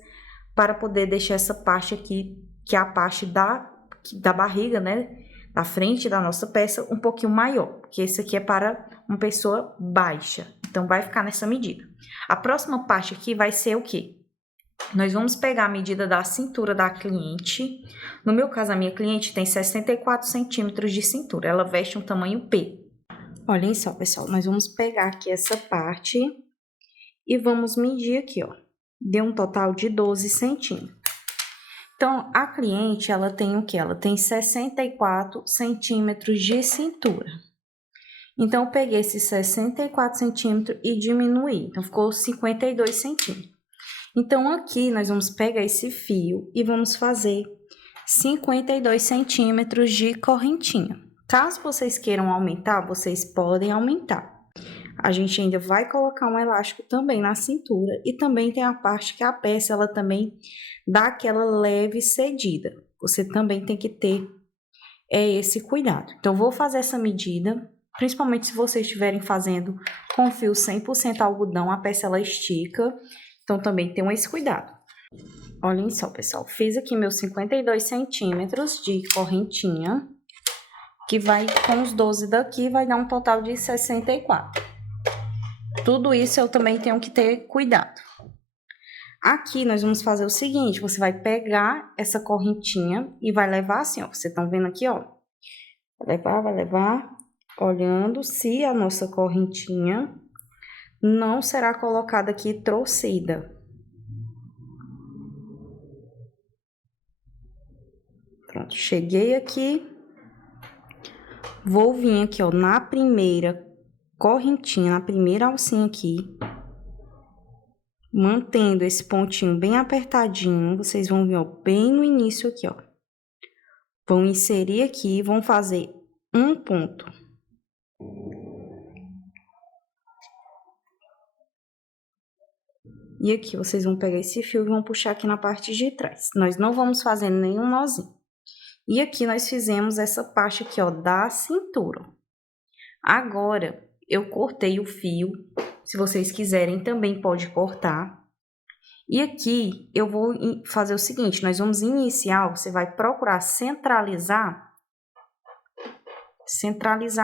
para poder deixar essa parte aqui, que é a parte da barriga, né? Da frente da nossa peça, um pouquinho maior. Porque esse aqui é para uma pessoa baixa. Então, vai ficar nessa medida. A próxima parte aqui vai ser o quê? Nós vamos pegar a medida da cintura da cliente. No meu caso, a minha cliente tem 64 centímetros de cintura. Ela veste um tamanho P. Olhem só, pessoal. Nós vamos pegar aqui essa parte e vamos medir aqui, ó. Deu um total de 12 centímetros. Então, a cliente, ela tem o quê? Ela tem 64 centímetros de cintura. Então, eu peguei esses 64 centímetros e diminuí. Então, ficou 52 centímetros. Então, aqui, nós vamos pegar esse fio e vamos fazer 52 centímetros de correntinha. Caso vocês queiram aumentar, vocês podem aumentar. A gente ainda vai colocar um elástico também na cintura e também tem a parte que a peça, ela também dá aquela leve cedida. Você também tem que ter esse cuidado. Então, vou fazer essa medida, principalmente se vocês estiverem fazendo com fio 100% algodão, a peça ela estica. Então, também tenham esse cuidado. Olhem só, pessoal. Fiz aqui meus 52 centímetros de correntinha, que vai com os 12 daqui, vai dar um total de 64. Tudo isso eu também tenho que ter cuidado. Aqui, nós vamos fazer o seguinte, você vai pegar essa correntinha e vai levar assim, ó. Vocês estão vendo aqui, ó. Vai levar, olhando se a nossa correntinha não será colocada aqui torcida. Pronto, cheguei aqui. Vou vir aqui, ó, na primeira correntinha, na primeira alcinha aqui. Mantendo esse pontinho bem apertadinho, vocês vão vir, ó, bem no início aqui, ó. Vão inserir aqui, vão fazer um ponto. E aqui, vocês vão pegar esse fio e vão puxar aqui na parte de trás. Nós não vamos fazer nenhum nozinho. E aqui, nós fizemos essa parte aqui, ó, da cintura. Agora, eu cortei o fio. Se vocês quiserem, também pode cortar. E aqui, eu vou fazer o seguinte, nós vamos iniciar, você vai procurar centralizar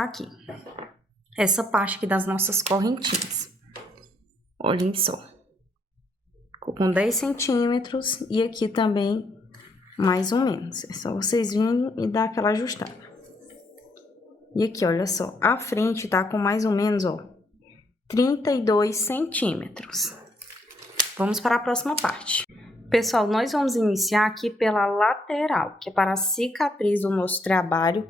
aqui, essa parte aqui das nossas correntinhas. Olhem só. Ficou com 10 centímetros e aqui também mais ou menos. É só vocês virem e dar aquela ajustada. E aqui, olha só, a frente tá com mais ou menos, ó, 32 centímetros. Vamos para a próxima parte. Pessoal, nós vamos iniciar aqui pela lateral, que é para a cicatriz do nosso trabalho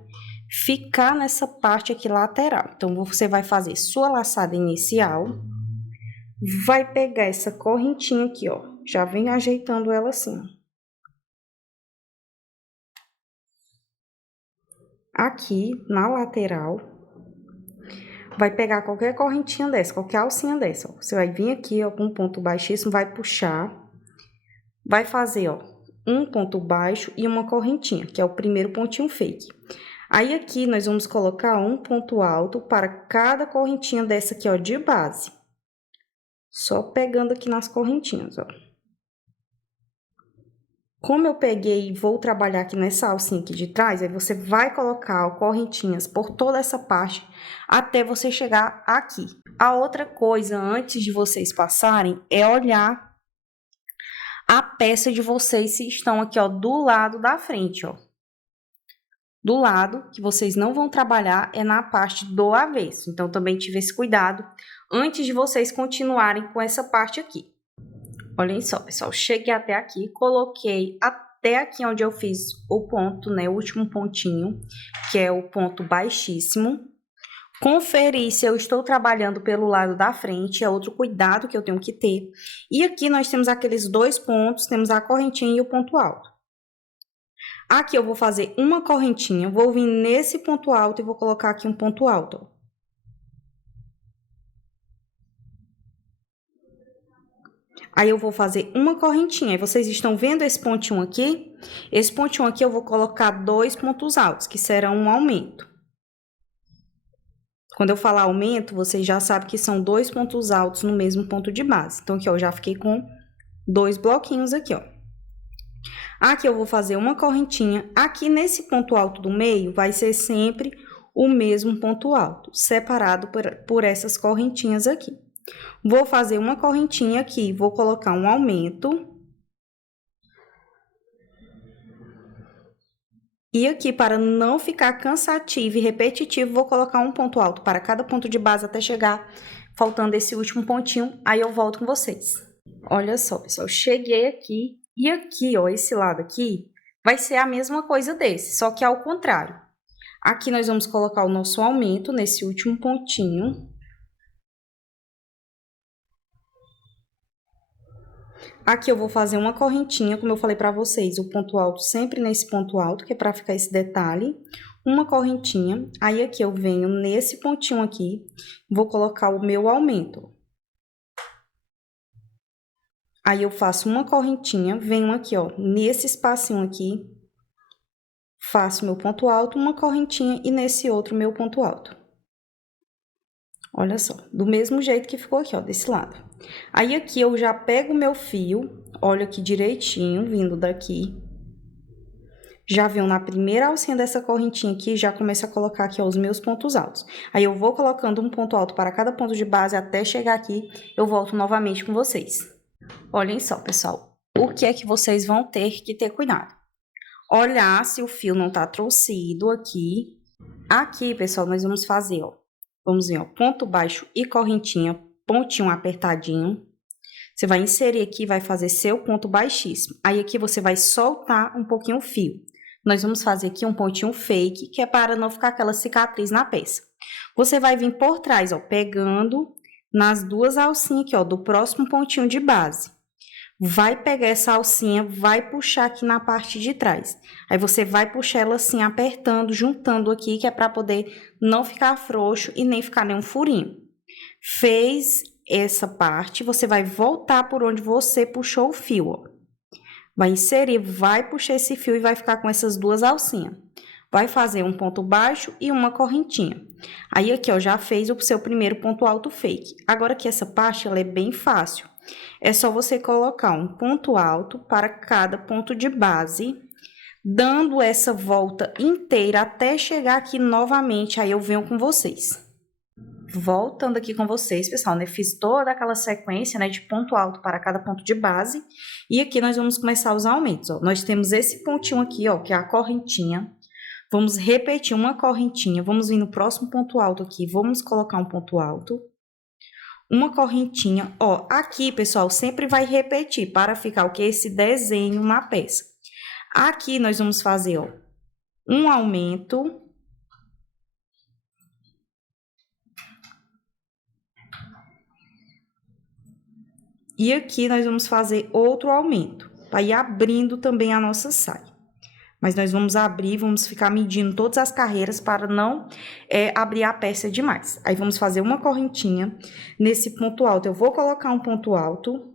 ficar nessa parte aqui lateral. Então, você vai fazer sua laçada inicial, vai pegar essa correntinha aqui, ó, já vem ajeitando ela assim. Aqui, na lateral, vai pegar qualquer correntinha dessa, qualquer alcinha dessa, ó. Você vai vir aqui, ó, com um ponto baixíssimo, vai puxar, vai fazer, ó, um ponto baixo e uma correntinha, que é o primeiro pontinho fake. Aí, aqui, nós vamos colocar um ponto alto para cada correntinha dessa aqui, ó, de base. Só pegando aqui nas correntinhas, ó. Como eu peguei e vou trabalhar aqui nessa alcinha aqui de trás, aí você vai colocar, ó, correntinhas por toda essa parte até você chegar aqui. A outra coisa, antes de vocês passarem, é olhar a peça de vocês se estão aqui, ó, do lado da frente, ó. Do lado que vocês não vão trabalhar é na parte do avesso. Então, também tive esse cuidado antes de vocês continuarem com essa parte aqui. Olhem só, pessoal, cheguei até aqui, coloquei até aqui onde eu fiz o ponto, né, o último pontinho, que é o ponto baixíssimo. Conferir se eu estou trabalhando pelo lado da frente, é outro cuidado que eu tenho que ter. E aqui nós temos aqueles dois pontos, temos a correntinha e o ponto alto. Aqui eu vou fazer uma correntinha, vou vir nesse ponto alto e vou colocar aqui um ponto alto, ó. Aí eu vou fazer uma correntinha. Aí vocês estão vendo esse pontinho aqui? Esse pontinho aqui eu vou colocar dois pontos altos, que serão um aumento. Quando eu falar aumento, vocês já sabem que são dois pontos altos no mesmo ponto de base. Então, aqui, ó, eu já fiquei com dois bloquinhos aqui, ó. Aqui eu vou fazer uma correntinha. Aqui nesse ponto alto do meio, vai ser sempre o mesmo ponto alto, separado por essas correntinhas aqui. Vou fazer uma correntinha aqui, vou colocar um aumento. E aqui, para não ficar cansativo e repetitivo, vou colocar um ponto alto para cada ponto de base até chegar faltando esse último pontinho. Aí eu volto com vocês. Olha só, pessoal, cheguei aqui. E aqui, ó, esse lado aqui, vai ser a mesma coisa desse, só que ao contrário. Aqui nós vamos colocar o nosso aumento nesse último pontinho. Aqui eu vou fazer uma correntinha, como eu falei para vocês, o ponto alto sempre nesse ponto alto, que é para ficar esse detalhe. Uma correntinha, aí aqui eu venho nesse pontinho aqui, vou colocar o meu aumento. Aí eu faço uma correntinha, venho aqui, ó, nesse espacinho aqui, faço meu ponto alto, uma correntinha e nesse outro meu ponto alto. Olha só, do mesmo jeito que ficou aqui, ó, desse lado. Aí aqui eu já pego o meu fio, olho aqui direitinho, vindo daqui. Já venho na primeira alcinha dessa correntinha aqui, já começo a colocar aqui, ó, os meus pontos altos. Aí eu vou colocando um ponto alto para cada ponto de base até chegar aqui, eu volto novamente com vocês. Olhem só, pessoal, o que é que vocês vão ter que ter cuidado? Olhar se o fio não tá torcido aqui. Aqui, pessoal, nós vamos fazer, ó, vamos ver, ó, ponto baixo e correntinha, pontinho apertadinho. Você vai inserir aqui, vai fazer seu ponto baixíssimo. Aí aqui você vai soltar um pouquinho o fio. Nós vamos fazer aqui um pontinho fake, que é para não ficar aquela cicatriz na peça. Você vai vir por trás, ó, pegando nas duas alcinhas aqui, ó, do próximo pontinho de base. Vai pegar essa alcinha, vai puxar aqui na parte de trás. Aí você vai puxar ela assim, apertando, juntando aqui, que é para poder não ficar frouxo e nem ficar nenhum furinho. Fez essa parte, você vai voltar por onde você puxou o fio, ó. Vai inserir, vai puxar esse fio e vai ficar com essas duas alcinhas. Vai fazer um ponto baixo e uma correntinha. Aí aqui, ó, já fez o seu primeiro ponto alto fake. Agora que essa parte, ela é bem fácil. É só você colocar um ponto alto para cada ponto de base, dando essa volta inteira até chegar aqui novamente, aí eu venho com vocês. Voltando aqui com vocês, pessoal, né? Fiz toda aquela sequência, né, de ponto alto para cada ponto de base. E aqui nós vamos começar os aumentos, ó. Nós temos esse pontinho aqui, ó, que é a correntinha. Vamos repetir uma correntinha, vamos vir no próximo ponto alto aqui, vamos colocar um ponto alto. Uma correntinha, ó, aqui, pessoal, sempre vai repetir para ficar o que? Esse desenho na peça. Aqui nós vamos fazer, ó, um aumento. E aqui nós vamos fazer outro aumento, para ir abrindo também a nossa saia. Mas nós vamos abrir, vamos ficar medindo todas as carreiras para não abrir a peça demais. Aí, vamos fazer uma correntinha nesse ponto alto. Eu vou colocar um ponto alto,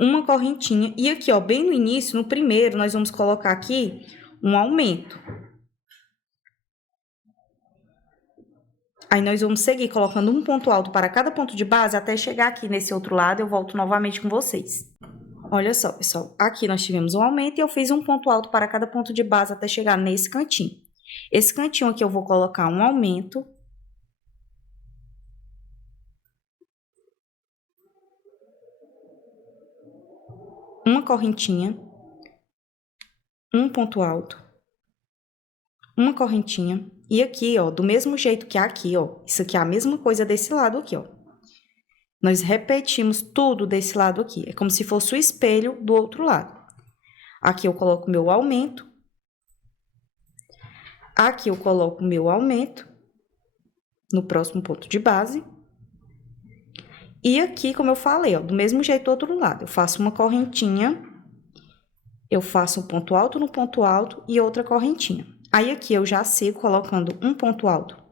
uma correntinha. E aqui, ó, bem no início, no primeiro, nós vamos colocar aqui um aumento. Aí, nós vamos seguir colocando um ponto alto para cada ponto de base até chegar aqui nesse outro lado. Eu volto novamente com vocês. Olha só, pessoal, aqui nós tivemos um aumento e eu fiz um ponto alto para cada ponto de base até chegar nesse cantinho. Esse cantinho aqui eu vou colocar um aumento. Uma correntinha. Um ponto alto. Uma correntinha. E aqui, ó, do mesmo jeito que aqui, ó, isso aqui é a mesma coisa desse lado aqui, ó. Nós repetimos tudo desse lado aqui. É como se fosse o espelho do outro lado. Aqui eu coloco meu aumento. Aqui eu coloco meu aumento. No próximo ponto de base. E aqui, como eu falei, ó, do mesmo jeito do outro lado. Eu faço uma correntinha. Eu faço um ponto alto no ponto alto e outra correntinha. Aí, aqui eu já sigo colocando um ponto alto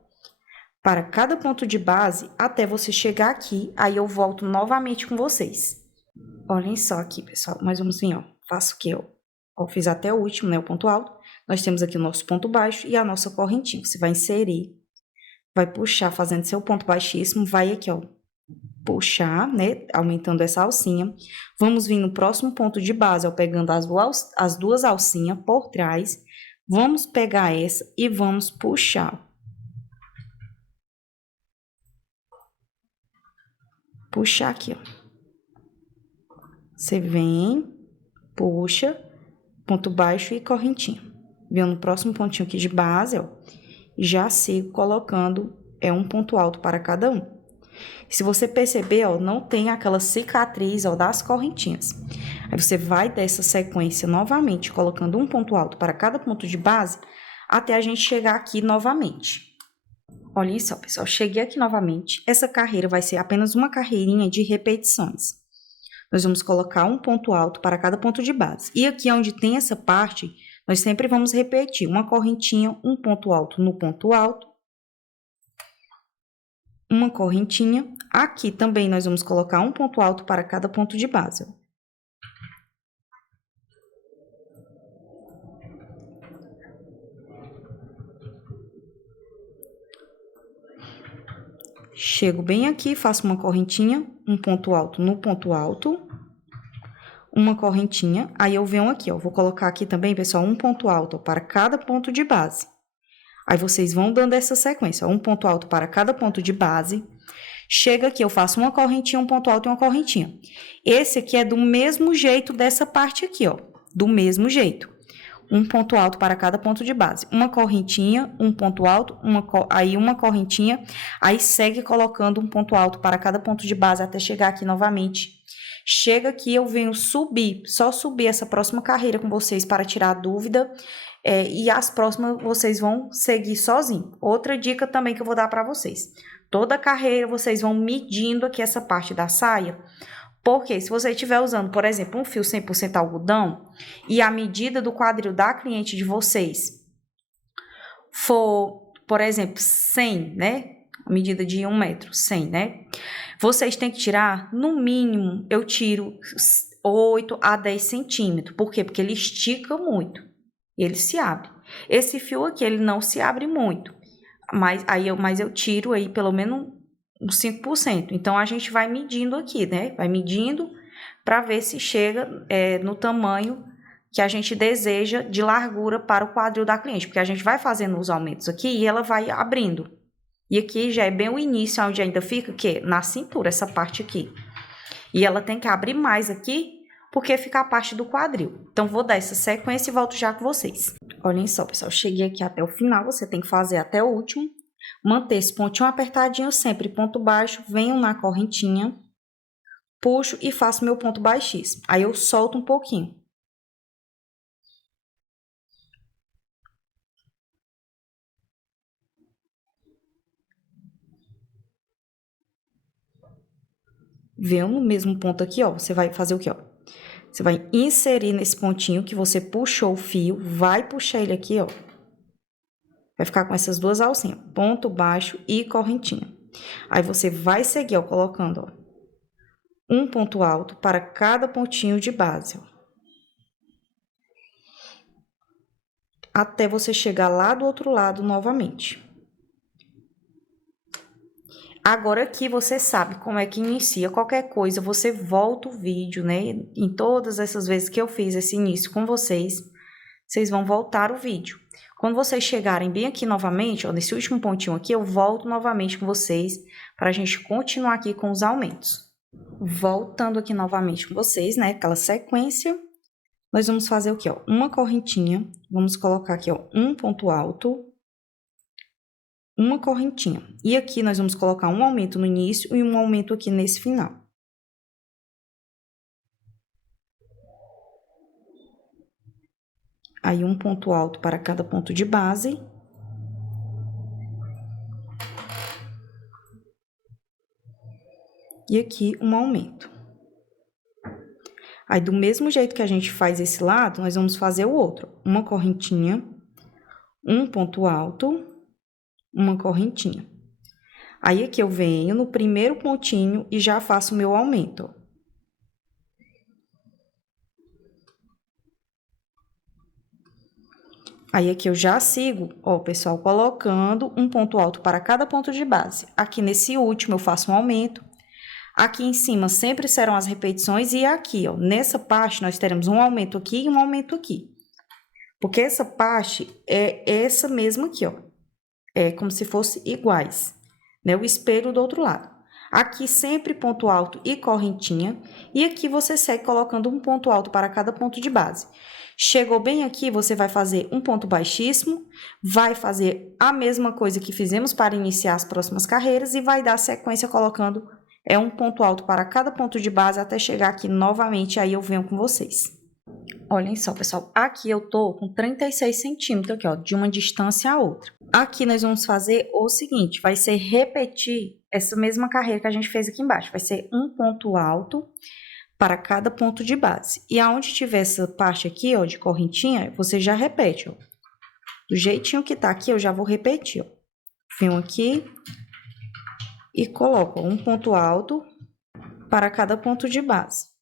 para cada ponto de base, até você chegar aqui, aí eu volto novamente com vocês. Olhem só aqui, pessoal, nós vamos vir, ó, faço o que eu fiz até o último, né, o ponto alto. Nós temos aqui o nosso ponto baixo e a nossa correntinha. Você vai inserir, vai puxar, fazendo seu ponto baixíssimo, vai aqui, ó, puxar, né, aumentando essa alcinha. Vamos vir no próximo ponto de base, ó, pegando as duas alcinhas por trás. Vamos pegar essa e vamos puxar. Puxar aqui, ó. Você vem, puxa, ponto baixo e correntinha. Vem no próximo pontinho aqui de base, ó. Já sigo colocando um ponto alto para cada um. Se você perceber, ó, não tem aquela cicatriz, ó, das correntinhas. Aí você vai dessa sequência novamente, colocando um ponto alto para cada ponto de base, até a gente chegar aqui novamente. Olha só, pessoal, cheguei aqui novamente. Essa carreira vai ser apenas uma carreirinha de repetições. Nós vamos colocar um ponto alto para cada ponto de base. E aqui onde tem essa parte, nós sempre vamos repetir uma correntinha, um ponto alto no ponto alto. Uma correntinha. Aqui também nós vamos colocar um ponto alto para cada ponto de base, ó. Chego bem aqui, faço uma correntinha, um ponto alto no ponto alto, uma correntinha, aí eu venho aqui, ó, vou colocar aqui também, pessoal, um ponto alto para cada ponto de base. Aí, vocês vão dando essa sequência, ó, um ponto alto para cada ponto de base. Chega aqui, eu faço uma correntinha, um ponto alto e uma correntinha. Esse aqui é do mesmo jeito dessa parte aqui, ó, do mesmo jeito. Um ponto alto para cada ponto de base. Uma correntinha, um ponto alto, aí uma correntinha, aí segue colocando um ponto alto para cada ponto de base até chegar aqui novamente. Chega aqui, eu venho subir, só subir essa próxima carreira com vocês para tirar a dúvida, e as próximas vocês vão seguir sozinho. Outra dica também que eu vou dar para vocês. Toda carreira vocês vão medindo aqui essa parte da saia. Porque se você estiver usando, por exemplo, um fio 100% algodão e a medida do quadril da cliente de vocês for, por exemplo, 100, né? A medida de 1 metro, 100, né? Vocês têm que tirar, no mínimo, eu tiro 8 a 10 centímetros. Por quê? Porque ele estica muito e ele se abre. Esse fio aqui, ele não se abre muito, mas eu tiro aí pelo menos uns 5%. Então, a gente vai medindo aqui, né? Vai medindo para ver se chega no tamanho que a gente deseja de largura para o quadril da cliente. Porque a gente vai fazendo os aumentos aqui e ela vai abrindo. E aqui já é bem o início, onde ainda fica o quê? Na cintura, essa parte aqui. E ela tem que abrir mais aqui, porque fica a parte do quadril. Então, vou dar essa sequência e volto já com vocês. Olhem só, pessoal, cheguei aqui até o final, você tem que fazer até o último. Manter esse pontinho apertadinho sempre, ponto baixo, venho na correntinha, puxo e faço meu ponto baixíssimo. Aí eu solto um pouquinho. Venho no mesmo ponto aqui, ó, você vai fazer o quê, ó? Você vai inserir nesse pontinho que você puxou o fio, vai puxar ele aqui, ó. Vai ficar com essas duas alcinhas, ponto baixo e correntinha. Aí você vai seguir, ó, colocando, ó, um ponto alto para cada pontinho de base, ó. Até você chegar lá do outro lado novamente. Agora aqui você sabe como é que inicia. Qualquer coisa, você volta o vídeo, né? Em todas essas vezes que eu fiz esse início com vocês, vocês vão voltar o vídeo. Quando vocês chegarem bem aqui novamente, ó, nesse último pontinho aqui, eu volto novamente com vocês para a gente continuar aqui com os aumentos. Voltando aqui novamente com vocês, né? Aquela sequência. Nós vamos fazer o quê, ó? Uma correntinha, vamos colocar aqui, ó, um ponto alto, uma correntinha. E aqui nós vamos colocar um aumento no início e um aumento aqui nesse final. Aí, um ponto alto para cada ponto de base. E aqui, um aumento. Aí, do mesmo jeito que a gente faz esse lado, nós vamos fazer o outro. Uma correntinha, um ponto alto, uma correntinha. Aí, aqui eu venho no primeiro pontinho e já faço o meu aumento, ó. Aí, aqui eu já sigo, ó, pessoal, colocando um ponto alto para cada ponto de base. Aqui nesse último eu faço um aumento. Aqui em cima sempre serão as repetições e aqui, ó, nessa parte nós teremos um aumento aqui e um aumento aqui. Porque essa parte é essa mesma aqui, ó. É como se fosse iguais, né? O espelho do outro lado. Aqui sempre ponto alto e correntinha. E aqui você segue colocando um ponto alto para cada ponto de base. Chegou bem aqui, você vai fazer um ponto baixíssimo, vai fazer a mesma coisa que fizemos para iniciar as próximas carreiras e vai dar sequência colocando um ponto alto para cada ponto de base até chegar aqui novamente, aí eu venho com vocês. Olhem só, pessoal, aqui eu tô com 36 centímetros aqui, ó, de uma distância a outra. Aqui nós vamos fazer o seguinte, vai ser repetir essa mesma carreira que a gente fez aqui embaixo, vai ser um ponto alto para cada ponto de base. E aonde tiver essa parte aqui, ó, de correntinha, você já repete, ó. Do jeitinho que tá aqui, eu já vou repetir, ó. Venho aqui e coloco um ponto alto para cada ponto de base.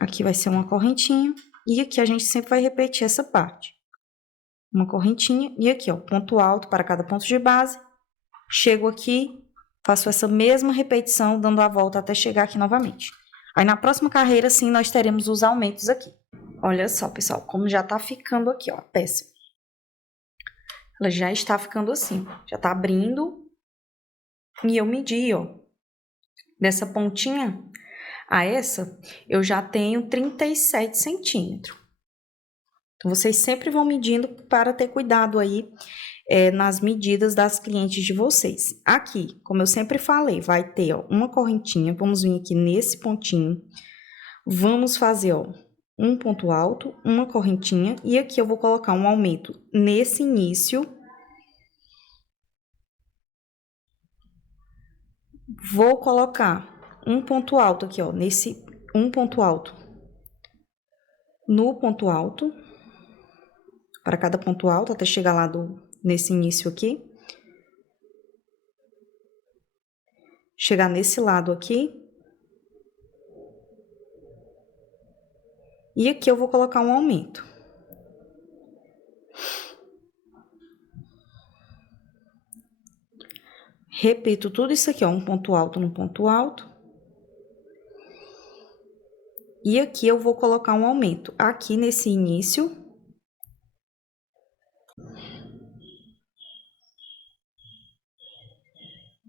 Aqui vai ser uma correntinha e aqui a gente sempre vai repetir essa parte. Uma correntinha e aqui, ó, ponto alto para cada ponto de base. Chego aqui, faço essa mesma repetição, dando a volta até chegar aqui novamente. Aí, na próxima carreira, sim, nós teremos os aumentos aqui. Olha só, pessoal, como já tá ficando aqui, ó, a peça. Ela já está ficando assim, já tá abrindo. E eu medi, ó, dessa pontinha a essa, eu já tenho 37 centímetros. Então, vocês sempre vão medindo para ter cuidado aí nas medidas das clientes de vocês. Aqui, como eu sempre falei, vai ter, ó, uma correntinha. Vamos vir aqui nesse pontinho. Vamos fazer, ó, um ponto alto, uma correntinha. E aqui eu vou colocar um aumento nesse início. Vou colocar um ponto alto aqui, ó, nesse um ponto alto no ponto alto, para cada ponto alto, até chegar lá nesse início aqui. Chegar nesse lado aqui. E aqui eu vou colocar um aumento. Repito tudo isso aqui, ó, um ponto alto no ponto alto. E aqui eu vou colocar um aumento aqui nesse início.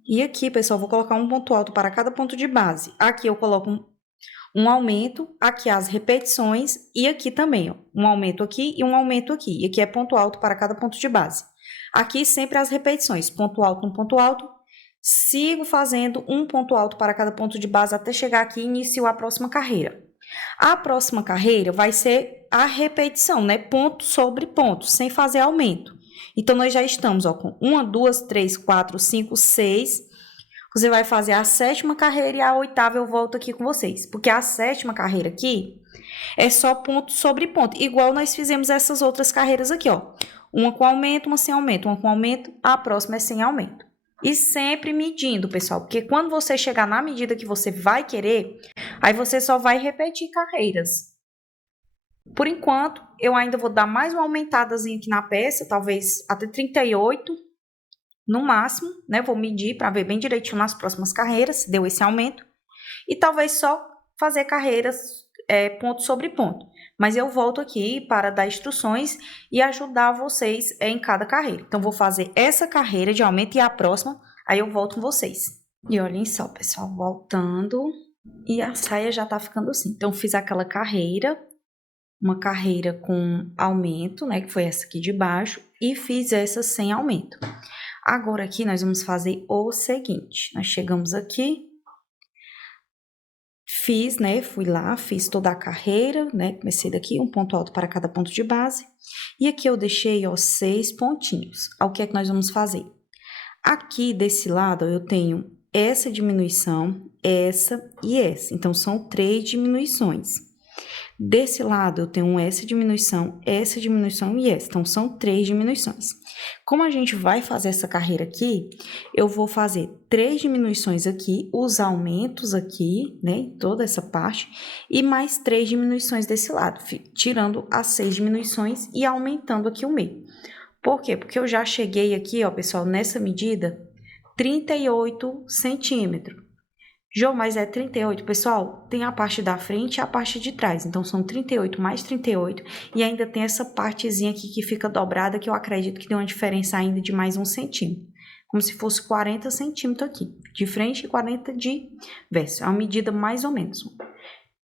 E aqui, pessoal, vou colocar um ponto alto para cada ponto de base. Aqui eu coloco um aumento, aqui as repetições e aqui também, ó, um aumento aqui e um aumento aqui. E aqui é ponto alto para cada ponto de base. Aqui sempre as repetições, ponto alto, um ponto alto. Sigo fazendo um ponto alto para cada ponto de base até chegar aqui e inicio a próxima carreira. A próxima carreira vai ser a repetição, né? Ponto sobre ponto, sem fazer aumento. Então, nós já estamos ó, com 1, 2, 3, 4, 5, 6. Você vai fazer a 7ª carreira e a 8ª eu volto aqui com vocês. Porque a 7ª carreira aqui é só ponto sobre ponto. Igual nós fizemos essas outras carreiras aqui, ó. Uma com aumento, uma sem aumento. Uma com aumento, a próxima é sem aumento. E sempre medindo, pessoal. Porque quando você chegar na medida que você vai querer, aí você só vai repetir carreiras. Por enquanto, eu ainda vou dar mais uma aumentadazinha aqui na peça, talvez até 38, no máximo, né? Vou medir para ver bem direitinho nas próximas carreiras, se deu esse aumento. E talvez só fazer carreiras ponto sobre ponto. Mas eu volto aqui para dar instruções e ajudar vocês em cada carreira. Então, vou fazer essa carreira de aumento e a próxima, aí eu volto com vocês. E olhem só, pessoal, voltando. E a saia já tá ficando assim. Então, fiz aquela carreira, uma carreira com aumento, né, que foi essa aqui de baixo, e fiz essa sem aumento. Agora aqui nós vamos fazer o seguinte, nós chegamos aqui, fiz, né, fui lá, fiz toda a carreira, né, comecei daqui, um ponto alto para cada ponto de base, e aqui eu deixei, ó, 6 pontinhos. O que é que nós vamos fazer? Aqui desse lado eu tenho essa diminuição, essa e essa, então são 3 diminuições. Desse lado, eu tenho essa diminuição e essa. Então, são 3 diminuições. Como a gente vai fazer essa carreira aqui, eu vou fazer 3 diminuições aqui, os aumentos aqui, né? Toda essa parte. E mais 3 diminuições desse lado, tirando as 6 diminuições e aumentando aqui o meio. Por quê? Porque eu já cheguei aqui, ó, pessoal, nessa medida, 38 centímetros. Jô, mas é 38, pessoal, tem a parte da frente e a parte de trás, então são 38 mais 38, e ainda tem essa partezinha aqui que fica dobrada, que eu acredito que tem uma diferença ainda de mais 1 centímetro, como se fosse 40 centímetros aqui, de frente e 40 de verso, é uma medida mais ou menos,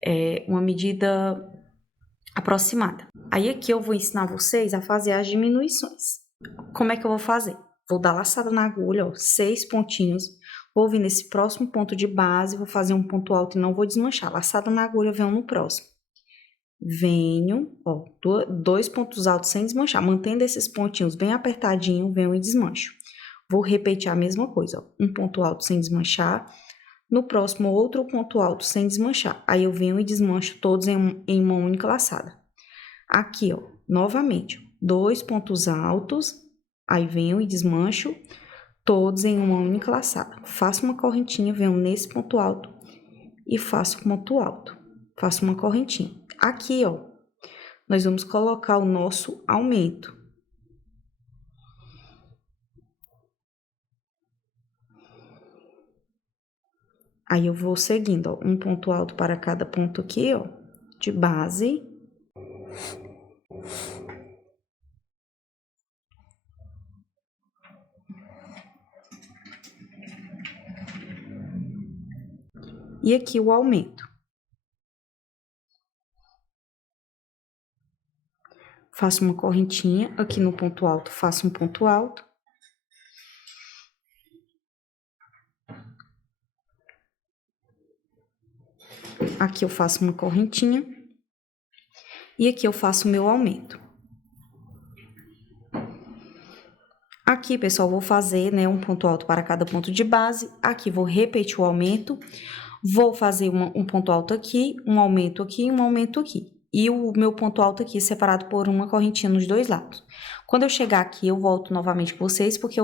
é uma medida aproximada. Aí aqui eu vou ensinar vocês a fazer as diminuições. Como é que eu vou fazer? Vou dar laçada na agulha, ó, 6 pontinhos, vou vir nesse próximo ponto de base, vou fazer um ponto alto e não vou desmanchar. Laçada na agulha, venho no próximo. Venho, ó, 2 pontos altos sem desmanchar. Mantendo esses pontinhos bem apertadinho, venho e desmancho. Vou repetir a mesma coisa, ó, um ponto alto sem desmanchar. No próximo, outro ponto alto sem desmanchar. Aí eu venho e desmancho todos em uma única laçada. Aqui, ó, novamente, 2 pontos altos, aí venho e desmancho todos em uma única laçada. Faço uma correntinha, venho nesse ponto alto e faço ponto alto. Faço uma correntinha. Aqui, ó, nós vamos colocar o nosso aumento. Aí eu vou seguindo, ó, um ponto alto para cada ponto aqui, ó, de base. E aqui o aumento. Faço uma correntinha, aqui no ponto alto, faço um ponto alto. Aqui eu faço uma correntinha. E aqui eu faço o meu aumento. Aqui, pessoal, vou fazer, né, um ponto alto para cada ponto de base. Aqui vou repetir o aumento. Vou fazer um ponto alto aqui, um aumento aqui e um aumento aqui. E o meu ponto alto aqui separado por uma correntinha nos dois lados. Quando eu chegar aqui, eu volto novamente com vocês, porque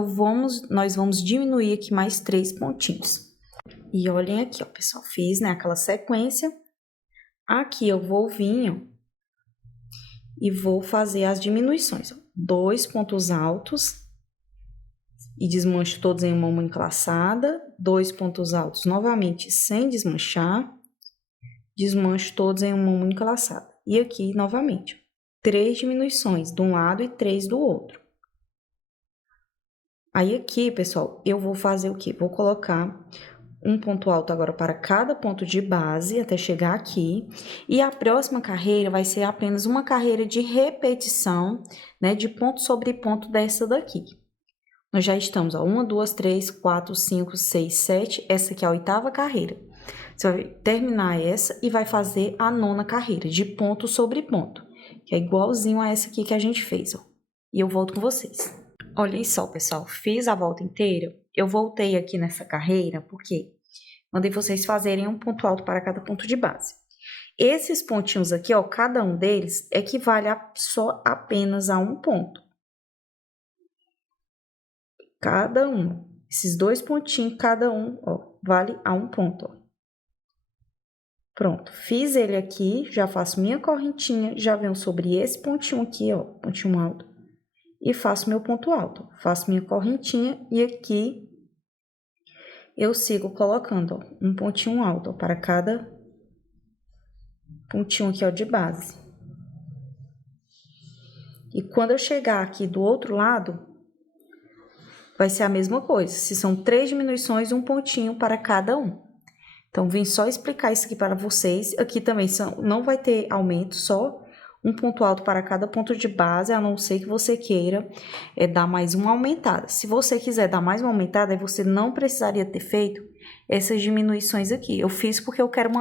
nós vamos diminuir aqui mais 3 pontinhos. E olhem aqui, ó, pessoal, fiz, né, aquela sequência. Aqui eu vou vir, ó, e vou fazer as diminuições, ó. 2 pontos altos e desmancho todos em uma única laçada, 2 pontos altos novamente sem desmanchar, desmancho todos em uma única laçada. E aqui, novamente, 3 diminuições de um lado e 3 do outro. Aí aqui, pessoal, eu vou fazer o quê? Vou colocar um ponto alto agora para cada ponto de base até chegar aqui. E a próxima carreira vai ser apenas uma carreira de repetição, né, de ponto sobre ponto dessa daqui. Nós já estamos, ó, 1, 2, 3, 4, 5, 6, 7. Essa aqui é a 8ª carreira. Você vai terminar essa e vai fazer a 9ª carreira, de ponto sobre ponto, que é igualzinho a essa aqui que a gente fez, ó. E eu volto com vocês. Olhem só, pessoal, fiz a volta inteira. Eu voltei aqui nessa carreira porque mandei vocês fazerem um ponto alto para cada ponto de base. Esses pontinhos aqui, ó, cada um deles equivale só apenas a um ponto. Cada um. Esses 2 pontinhos, cada um, ó, vale a um ponto, ó. Pronto, fiz ele aqui, já faço minha correntinha, já venho sobre esse pontinho aqui, ó, pontinho alto, e faço meu ponto alto. Faço minha correntinha e aqui eu sigo colocando, ó, um pontinho alto, ó, para cada pontinho aqui, ó, de base. E quando eu chegar aqui do outro lado, vai ser a mesma coisa. Se são 3 diminuições, um pontinho para cada um. Então, vim só explicar isso aqui para vocês. Aqui também não vai ter aumento, só um ponto alto para cada ponto de base, a não ser que você queira dar mais uma aumentada. Se você quiser dar mais uma aumentada, aí você não precisaria ter feito essas diminuições aqui. Eu fiz porque eu quero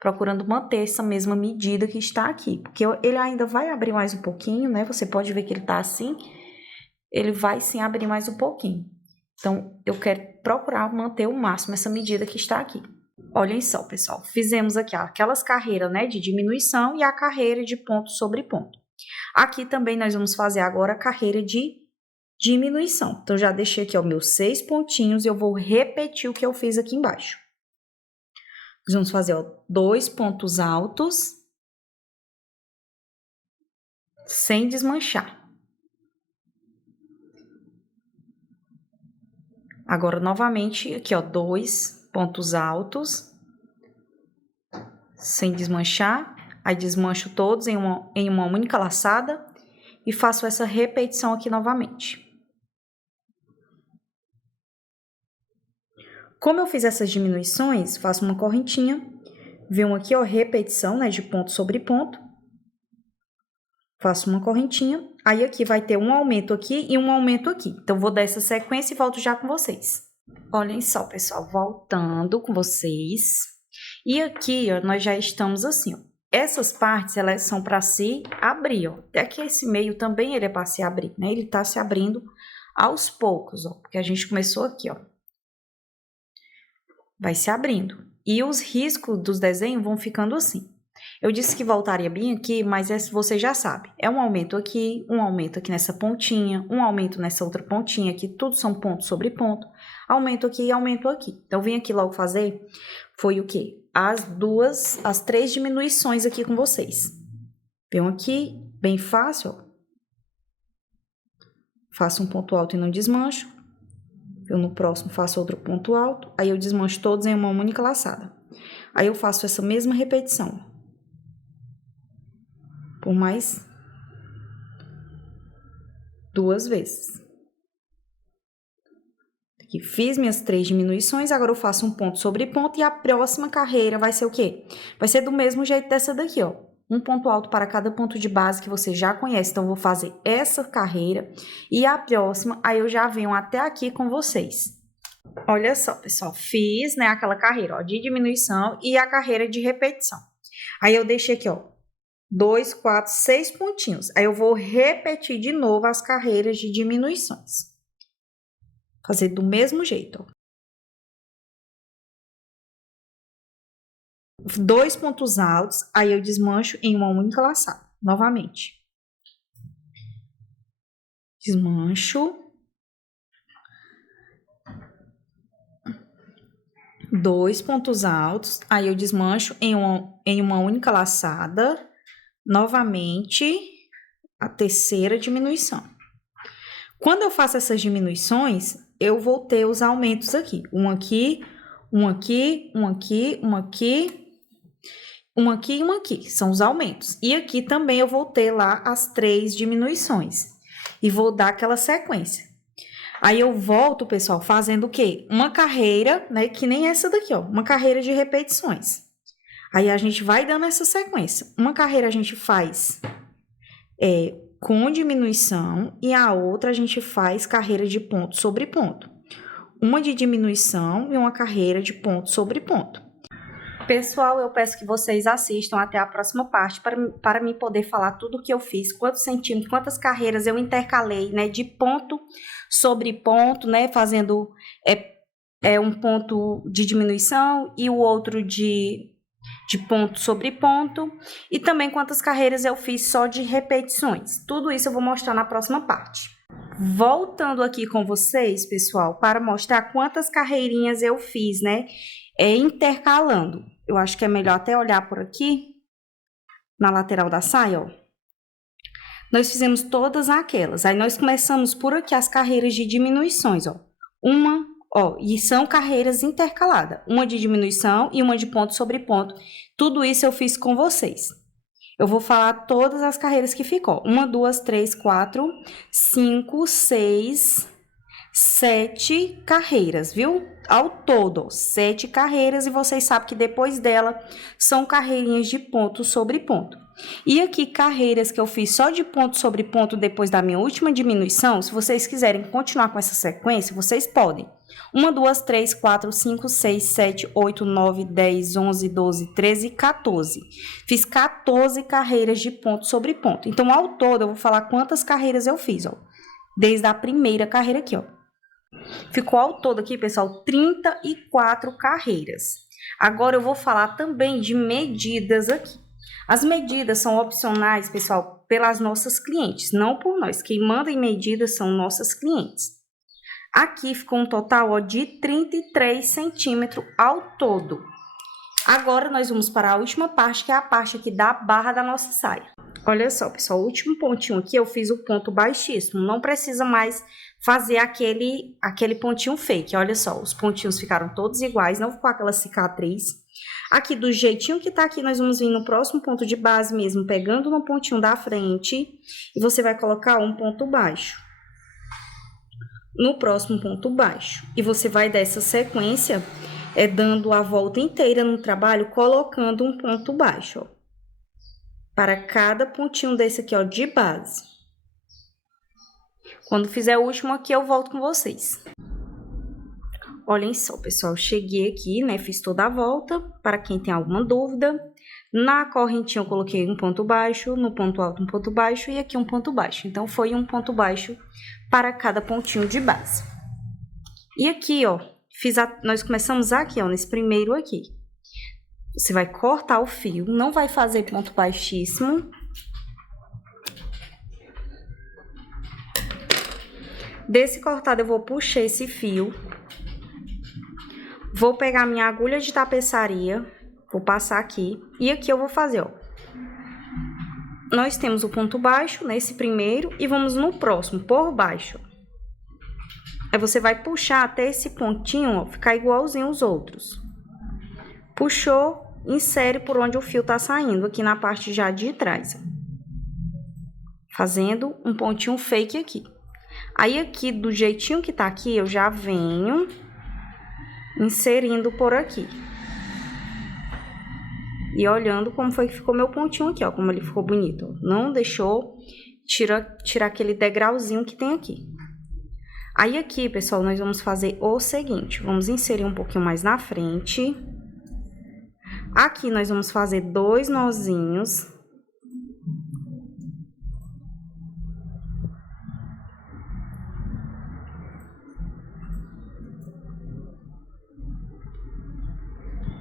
procurando manter essa mesma medida que está aqui. Porque ele ainda vai abrir mais um pouquinho, né? Você pode ver que ele está assim. Ele vai sim abrir mais um pouquinho. Então, eu quero procurar manter o máximo essa medida que está aqui. Olhem só, pessoal. Fizemos aqui aquelas carreiras, né, de diminuição e a carreira de ponto sobre ponto. Aqui também nós vamos fazer agora a carreira de diminuição. Então, já deixei aqui, ó, meus 6 pontinhos e eu vou repetir o que eu fiz aqui embaixo. Nós vamos fazer, ó, 2 pontos altos sem desmanchar. Agora, novamente, aqui, ó, 2 pontos altos, sem desmanchar. Aí, desmancho todos em uma única laçada e faço essa repetição aqui novamente. Como eu fiz essas diminuições, faço uma correntinha, venho aqui, ó, repetição, né, de ponto sobre ponto. Faço uma correntinha, aí aqui vai ter um aumento aqui e um aumento aqui. Então, vou dar essa sequência e volto já com vocês. Olhem só, pessoal, voltando com vocês. E aqui, ó, nós já estamos assim, ó. Essas partes, elas são para se abrir, ó. Até que esse meio também ele é para se abrir, né? Ele tá se abrindo aos poucos, ó. Porque a gente começou aqui, ó. Vai se abrindo. E os riscos dos desenhos vão ficando assim. Eu disse que voltaria bem aqui, mas você já sabe. É um aumento aqui nessa pontinha, um aumento nessa outra pontinha aqui, tudo são ponto sobre ponto. Aumento aqui e aumento aqui. Então, vim aqui logo fazer, foi o quê? As 3 diminuições aqui com vocês. Venho aqui, bem fácil, ó. Faço um ponto alto e não desmancho. Eu no próximo faço outro ponto alto, aí eu desmancho todos em uma única laçada. Aí eu faço essa mesma repetição. Por mais 2 vezes. Aqui fiz minhas 3 diminuições, agora eu faço um ponto sobre ponto e a próxima carreira vai ser o quê? Vai ser do mesmo jeito dessa daqui, ó. Um ponto alto para cada ponto de base que você já conhece. Então, eu vou fazer essa carreira e a próxima, aí eu já venho até aqui com vocês. Olha só, pessoal, fiz, né, aquela carreira, ó, de diminuição e a carreira de repetição. Aí, eu deixei aqui, ó, 2, 4, 6 pontinhos. Aí, eu vou repetir de novo as carreiras de diminuições. Fazer do mesmo jeito, ó. 2 pontos altos, aí eu desmancho em uma única laçada, novamente. Desmancho. 2 pontos altos, aí eu desmancho em uma única laçada, novamente, a terceira diminuição. Quando eu faço essas diminuições, eu vou ter os aumentos aqui. Um aqui, um aqui, um aqui, um aqui, um aqui e um aqui. São os aumentos. E aqui também eu vou ter lá as 3 diminuições. E vou dar aquela sequência. Aí eu volto, pessoal, fazendo o quê? Uma carreira, né? Que nem essa daqui, ó. Uma carreira de repetições. Aí a gente vai dando essa sequência. Uma carreira a gente faz com diminuição e a outra a gente faz carreira de ponto sobre ponto. Uma de diminuição e uma carreira de ponto sobre ponto. Pessoal, eu peço que vocês assistam até a próxima parte para mim poder falar tudo o que eu fiz, quantos centímetros, quantas carreiras eu intercalei, né, de ponto sobre ponto, né, fazendo um ponto de diminuição e o outro de ponto sobre ponto, e também quantas carreiras eu fiz só de repetições. Tudo isso eu vou mostrar na próxima parte. Voltando aqui com vocês, pessoal, para mostrar quantas carreirinhas eu fiz, né, intercalando. Eu acho que é melhor até olhar por aqui, na lateral da saia, ó. Nós fizemos todas aquelas. Aí nós começamos por aqui as carreiras de diminuições, ó. E são carreiras intercaladas. Uma de diminuição e uma de ponto sobre ponto. Tudo isso eu fiz com vocês. Eu vou falar todas as carreiras que ficou. 1, 2, 3, 4, 5, 6, 7 carreiras, viu? Ao todo, 7 carreiras, e vocês sabem que depois dela são carreirinhas de ponto sobre ponto. E aqui, carreiras que eu fiz só de ponto sobre ponto depois da minha última diminuição, se vocês quiserem continuar com essa sequência, vocês podem. 1, 2, 3, 4, 5, 6, 7, 8, 9, 10, 11, 12, 13 e 14. Fiz 14 carreiras de ponto sobre ponto. Então, ao todo, eu vou falar quantas carreiras eu fiz, ó. Desde a primeira carreira aqui, ó. Ficou ao todo aqui, pessoal, 34 carreiras. Agora eu vou falar também de medidas aqui. As medidas são opcionais, pessoal, pelas nossas clientes, não por nós. Quem manda em medidas são nossas clientes. Aqui ficou um total, ó, de 33 centímetros ao todo. Agora nós vamos para a última parte, que é a parte aqui da barra da nossa saia. Olha só, pessoal, o último pontinho aqui eu fiz o ponto baixíssimo. Não precisa mais fazer aquele pontinho fake. Olha só, os pontinhos ficaram todos iguais, não ficou aquela cicatriz. Aqui, do jeitinho que tá aqui, nós vamos vir no próximo ponto de base mesmo, pegando no pontinho da frente, e você vai colocar um ponto baixo. No próximo ponto baixo. E você vai dessa sequência, dando a volta inteira no trabalho, colocando um ponto baixo, ó, para cada pontinho desse aqui, ó, de base. Quando fizer o último aqui, eu volto com vocês. Olhem só, pessoal, cheguei aqui, né, fiz toda a volta, para quem tem alguma dúvida. Na correntinha eu coloquei um ponto baixo, no ponto alto um ponto baixo e aqui um ponto baixo. Então, foi um ponto baixo para cada pontinho de base. E aqui, ó, nós começamos aqui, ó, nesse primeiro aqui. Você vai cortar o fio, não vai fazer ponto baixíssimo. Desse cortado eu vou puxar esse fio. Vou pegar minha agulha de tapeçaria, vou passar aqui. E aqui eu vou fazer, ó. Nós temos o ponto baixo nesse primeiro e vamos no próximo, por baixo. Aí você vai puxar até esse pontinho, ó, ficar igualzinho aos outros. Puxou, insere por onde o fio tá saindo, aqui na parte já de trás. Fazendo um pontinho fake aqui. Aí aqui, do jeitinho que tá aqui, eu já venho inserindo por aqui. E olhando como foi que ficou meu pontinho aqui, ó, como ele ficou bonito. Ó. Não deixou tirar aquele degrauzinho que tem aqui. Aí aqui, pessoal, nós vamos fazer o seguinte. Vamos inserir um pouquinho mais na frente. Aqui nós vamos fazer 2 nozinhos.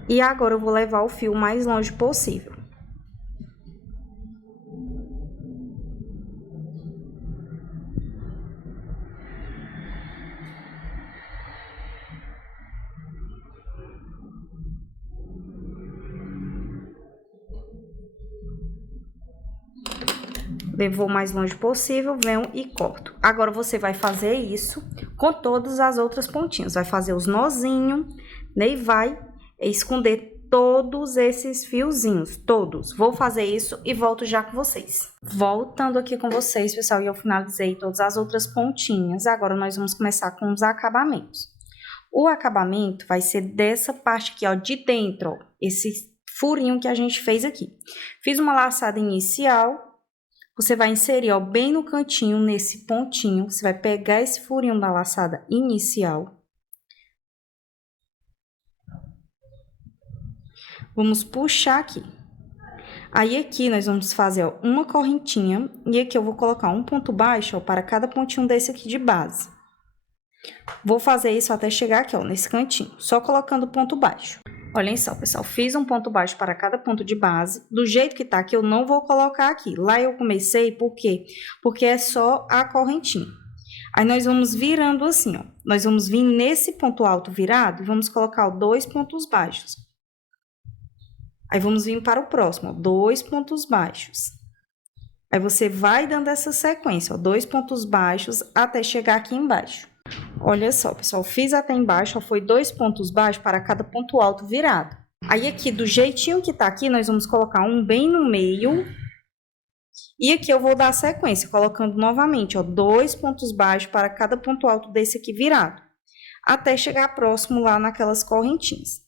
E agora eu vou levar o fio o mais longe possível. Levou o mais longe possível, venho e corto. Agora, você vai fazer isso com todas as outras pontinhas. Vai fazer os nozinhos, né? E vai esconder todos esses fiozinhos, todos. Vou fazer isso e volto já com vocês. Voltando aqui com vocês, pessoal, e eu finalizei todas as outras pontinhas. Agora nós vamos começar com os acabamentos. O acabamento vai ser dessa parte aqui, ó, de dentro, ó, esse furinho que a gente fez aqui. Fiz uma laçada inicial, você vai inserir, ó, bem no cantinho, nesse pontinho, você vai pegar esse furinho da laçada inicial. Vamos puxar aqui. Aí aqui nós vamos fazer, ó, uma correntinha e aqui eu vou colocar um ponto baixo, ó, para cada pontinho desse aqui de base. Vou fazer isso até chegar aqui, ó, nesse cantinho, só colocando ponto baixo. Olhem só, pessoal, fiz um ponto baixo para cada ponto de base. Do jeito que tá aqui, eu não vou colocar aqui. Lá eu comecei, por quê? Porque é só a correntinha. Aí nós vamos virando assim, ó. Nós vamos vir nesse ponto alto virado e vamos colocar, ó, 2 pontos baixos. Aí vamos vir para o próximo, ó, 2 pontos baixos. Aí você vai dando essa sequência, ó, 2 pontos baixos até chegar aqui embaixo. Olha só, pessoal, fiz até embaixo, ó, foi 2 pontos baixos para cada ponto alto virado. Aí aqui, do jeitinho que tá aqui, nós vamos colocar um bem no meio. E aqui eu vou dar a sequência, colocando novamente, ó, 2 pontos baixos para cada ponto alto desse aqui virado. Até chegar próximo lá naquelas correntinhas.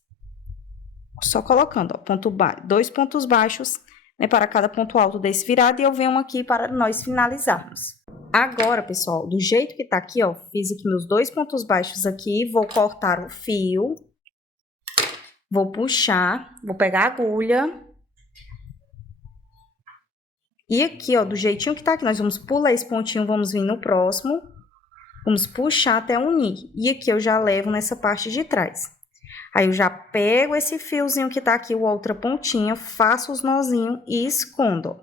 Só colocando, ó, 2 pontos baixos, né, para cada ponto alto desse virado. E eu venho aqui para nós finalizarmos. Agora, pessoal, do jeito que tá aqui, ó, fiz aqui meus 2 pontos baixos aqui, vou cortar o fio, vou puxar, vou pegar a agulha. E aqui, ó, do jeitinho que tá aqui, nós vamos pular esse pontinho, vamos vir no próximo, vamos puxar até unir. E aqui eu já levo nessa parte de trás. Aí eu já pego esse fiozinho que tá aqui, a outra pontinha, faço os nozinhos e escondo, ó.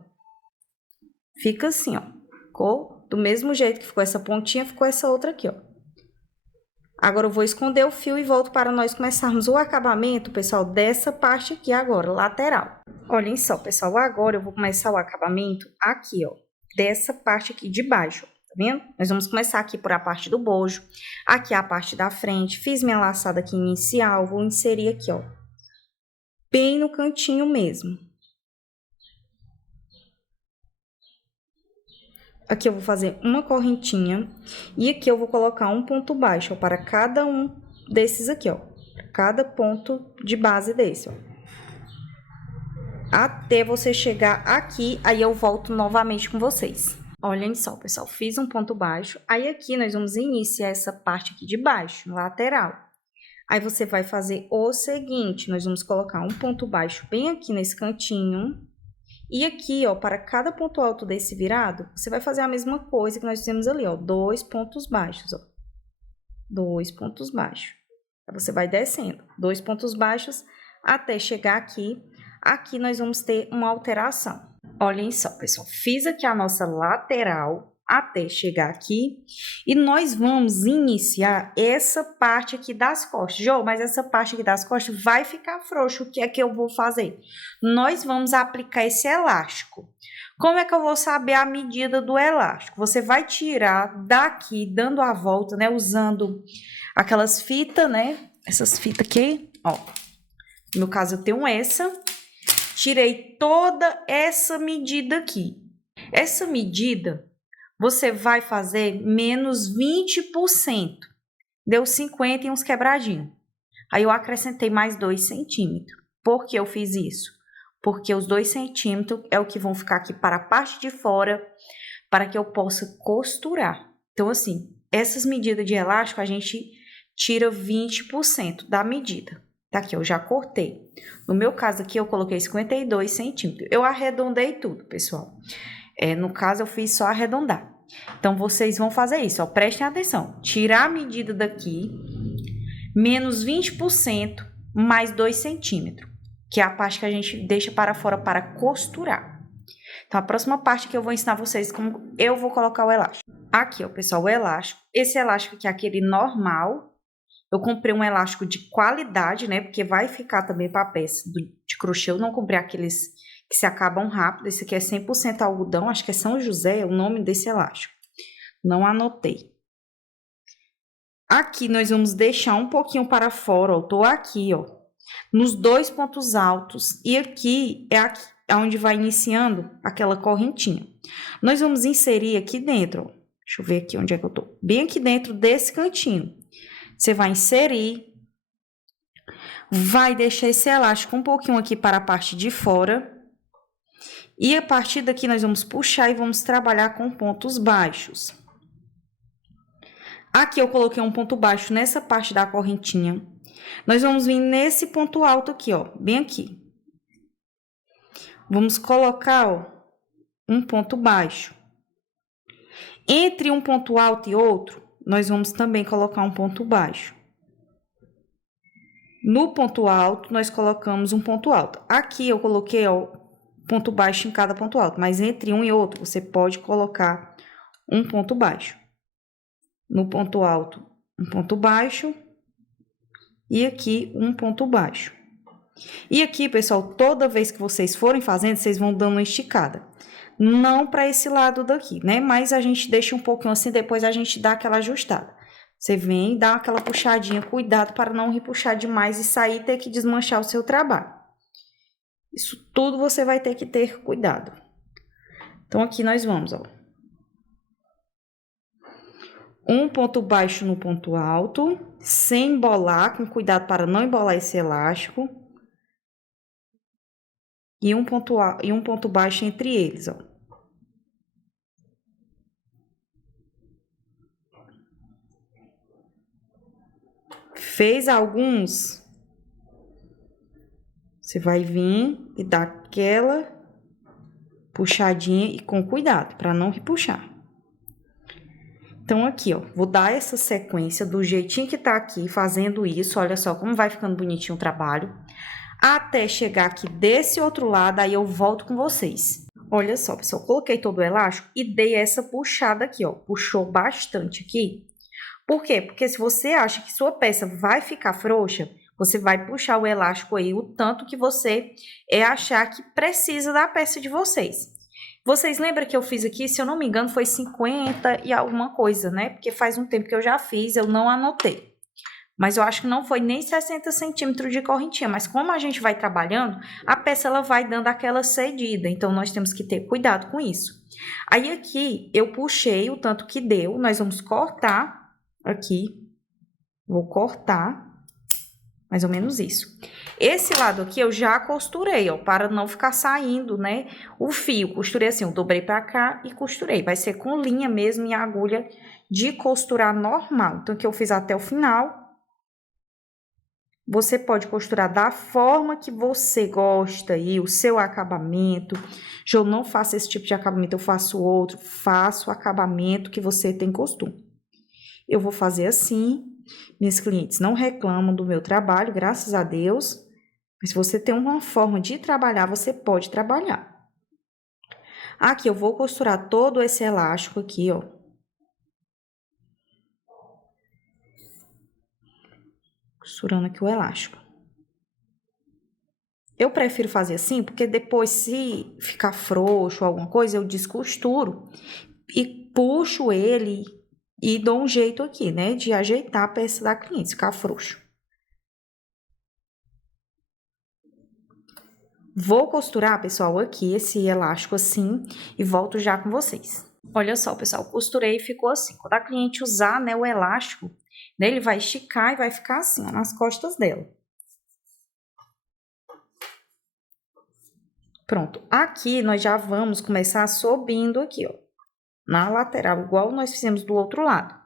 Fica assim, ó, ficou do mesmo jeito que ficou essa pontinha, ficou essa outra aqui, ó. Agora eu vou esconder o fio e volto para nós começarmos o acabamento, pessoal, dessa parte aqui agora, lateral. Olhem só, pessoal, agora eu vou começar o acabamento aqui, ó, dessa parte aqui de baixo, tá vendo? Nós vamos começar aqui por a parte do bojo, aqui a parte da frente, fiz minha laçada aqui inicial, vou inserir aqui, ó, bem no cantinho mesmo. Aqui eu vou fazer uma correntinha e aqui eu vou colocar um ponto baixo, ó, para cada um desses aqui, ó. Para cada ponto de base desse, ó. Até você chegar aqui, aí eu volto novamente com vocês. Olhem só, pessoal, fiz um ponto baixo. Aí aqui nós vamos iniciar essa parte aqui de baixo, lateral. Aí você vai fazer o seguinte, nós vamos colocar um ponto baixo bem aqui nesse cantinho. E aqui, ó, para cada ponto alto desse virado, você vai fazer a mesma coisa que nós fizemos ali, ó, 2 pontos baixos, ó. 2 pontos baixos. Aí você vai descendo, 2 pontos baixos até chegar aqui. Aqui nós vamos ter uma alteração. Olhem só, pessoal, fiz aqui a nossa lateral até chegar aqui e nós vamos iniciar essa parte aqui das costas. Jô, mas essa parte aqui das costas vai ficar frouxo. O que é que eu vou fazer? Nós vamos aplicar esse elástico. Como é que eu vou saber a medida do elástico? Você vai tirar daqui, dando a volta, né, usando aquelas fitas, né, essas fitas aqui, ó. No meu caso eu tenho essa. Tirei toda essa medida aqui. Essa medida você vai fazer menos 20%. Deu 50 e uns quebradinhos. Aí eu acrescentei mais 2 centímetros. Por que eu fiz isso? Porque os 2 centímetros é o que vão ficar aqui para a parte de fora, para que eu possa costurar. Então, assim, essas medidas de elástico, a gente tira 20% da medida. Tá aqui, eu já cortei. No meu caso aqui, eu coloquei 52 centímetros. Eu arredondei tudo, pessoal. No caso, eu fiz só arredondar. Então, vocês vão fazer isso, ó. Prestem atenção. Tirar a medida daqui, menos 20%, mais 2 centímetros. Que é a parte que a gente deixa para fora para costurar. Então, a próxima parte que eu vou ensinar vocês como eu vou colocar o elástico. Aqui, ó, pessoal, o elástico. Esse elástico aqui é aquele normal. Eu comprei um elástico de qualidade, né? Porque vai ficar também para a peça de crochê. Eu não comprei aqueles que se acabam rápido. Esse aqui é 100% algodão. Acho que é São José, é o nome desse elástico. Não anotei. Aqui nós vamos deixar um pouquinho para fora, ó. Tô aqui, ó. nos 2 pontos altos, e aqui é onde vai iniciando aquela correntinha. Nós vamos inserir aqui dentro, ó. Deixa eu ver aqui onde é que eu tô. Bem aqui dentro desse cantinho. Você vai inserir, vai deixar esse elástico um pouquinho aqui para a parte de fora. E a partir daqui nós vamos puxar e vamos trabalhar com pontos baixos. Aqui eu coloquei um ponto baixo nessa parte da correntinha. Nós vamos vir nesse ponto alto aqui, ó, bem aqui. Vamos colocar, ó, um ponto baixo. Entre um ponto alto e outro, nós vamos também colocar um ponto baixo. No ponto alto, nós colocamos um ponto alto. Aqui eu coloquei, ó, ponto baixo em cada ponto alto, mas entre um e outro, você pode colocar um ponto baixo. No ponto alto, um ponto baixo. E aqui, um ponto baixo. E aqui, pessoal, toda vez que vocês forem fazendo, vocês vão dando uma esticada. Não para esse lado daqui, né? Mas a gente deixa um pouquinho assim, depois a gente dá aquela ajustada. Você vem, dá aquela puxadinha, cuidado para não repuxar demais e sair e ter que desmanchar o seu trabalho. Isso tudo você vai ter que ter cuidado. Então, aqui nós vamos, ó. Um ponto baixo no ponto alto, sem embolar, com cuidado para não embolar esse elástico. E um ponto baixo entre eles, ó. Fez alguns, você vai vir e dar aquela puxadinha e com cuidado, para não repuxar. Então, aqui, ó, vou dar essa sequência do jeitinho que tá aqui, fazendo isso. Olha só como vai ficando bonitinho o trabalho. Até chegar aqui desse outro lado, aí eu volto com vocês. Olha só, pessoal, coloquei todo o elástico e dei essa puxada aqui, ó. Puxou bastante aqui. Por quê? Porque se você acha que sua peça vai ficar frouxa, você vai puxar o elástico aí o tanto que você achar que precisa da peça de vocês. Vocês lembram que eu fiz aqui, se eu não me engano, foi 50 e alguma coisa, né? Porque faz um tempo que eu já fiz, eu não anotei. Mas eu acho que não foi nem 60 centímetros de correntinha. Mas como a gente vai trabalhando, a peça ela vai dando aquela cedida. Então, nós temos que ter cuidado com isso. Aí, aqui, eu puxei o tanto que deu. Nós vamos cortar aqui. Vou cortar. Mais ou menos isso. Esse lado aqui eu já costurei, ó, para não ficar saindo, né, o fio. Costurei assim, eu dobrei para cá e costurei. Vai ser com linha mesmo e agulha de costurar normal. Então, que eu fiz até o final. Você pode costurar da forma que você gosta e o seu acabamento. Eu não faço esse tipo de acabamento, eu faço outro. Faço o acabamento que você tem costume. Eu vou fazer assim. Minhas clientes não reclamam do meu trabalho, graças a Deus. Mas se você tem uma forma de trabalhar, você pode trabalhar. Aqui eu vou costurar todo esse elástico aqui, ó. Costurando aqui o elástico. Eu prefiro fazer assim, porque depois, se ficar frouxo ou alguma coisa, eu descosturo e puxo ele e dou um jeito aqui, né, de ajeitar a peça da cliente, se ficar frouxo. Vou costurar, pessoal, aqui esse elástico assim e volto já com vocês. Olha só, pessoal, costurei e ficou assim. Quando a cliente usar, né, o elástico, né, ele vai esticar e vai ficar assim, ó, nas costas dela. Pronto. Aqui nós já vamos começar subindo aqui, ó, na lateral, igual nós fizemos do outro lado.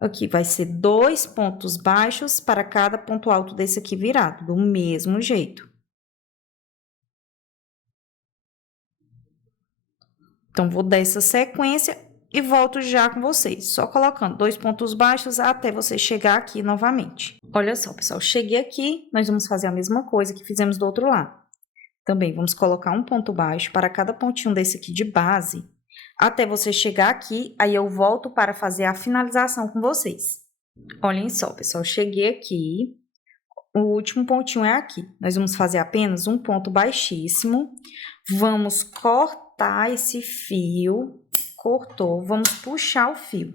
Aqui vai ser 2 pontos baixos para cada ponto alto desse aqui virado, do mesmo jeito. Então, vou dar essa sequência e volto já com vocês, só colocando 2 pontos baixos até você chegar aqui novamente. Olha só, pessoal, cheguei aqui, nós vamos fazer a mesma coisa que fizemos do outro lado. Também vamos colocar um ponto baixo para cada pontinho desse aqui de base, até você chegar aqui, aí eu volto para fazer a finalização com vocês. Olhem só, pessoal, cheguei aqui, o último pontinho é aqui. Nós vamos fazer apenas um ponto baixíssimo, vamos cortar esse fio, cortou, vamos puxar o fio.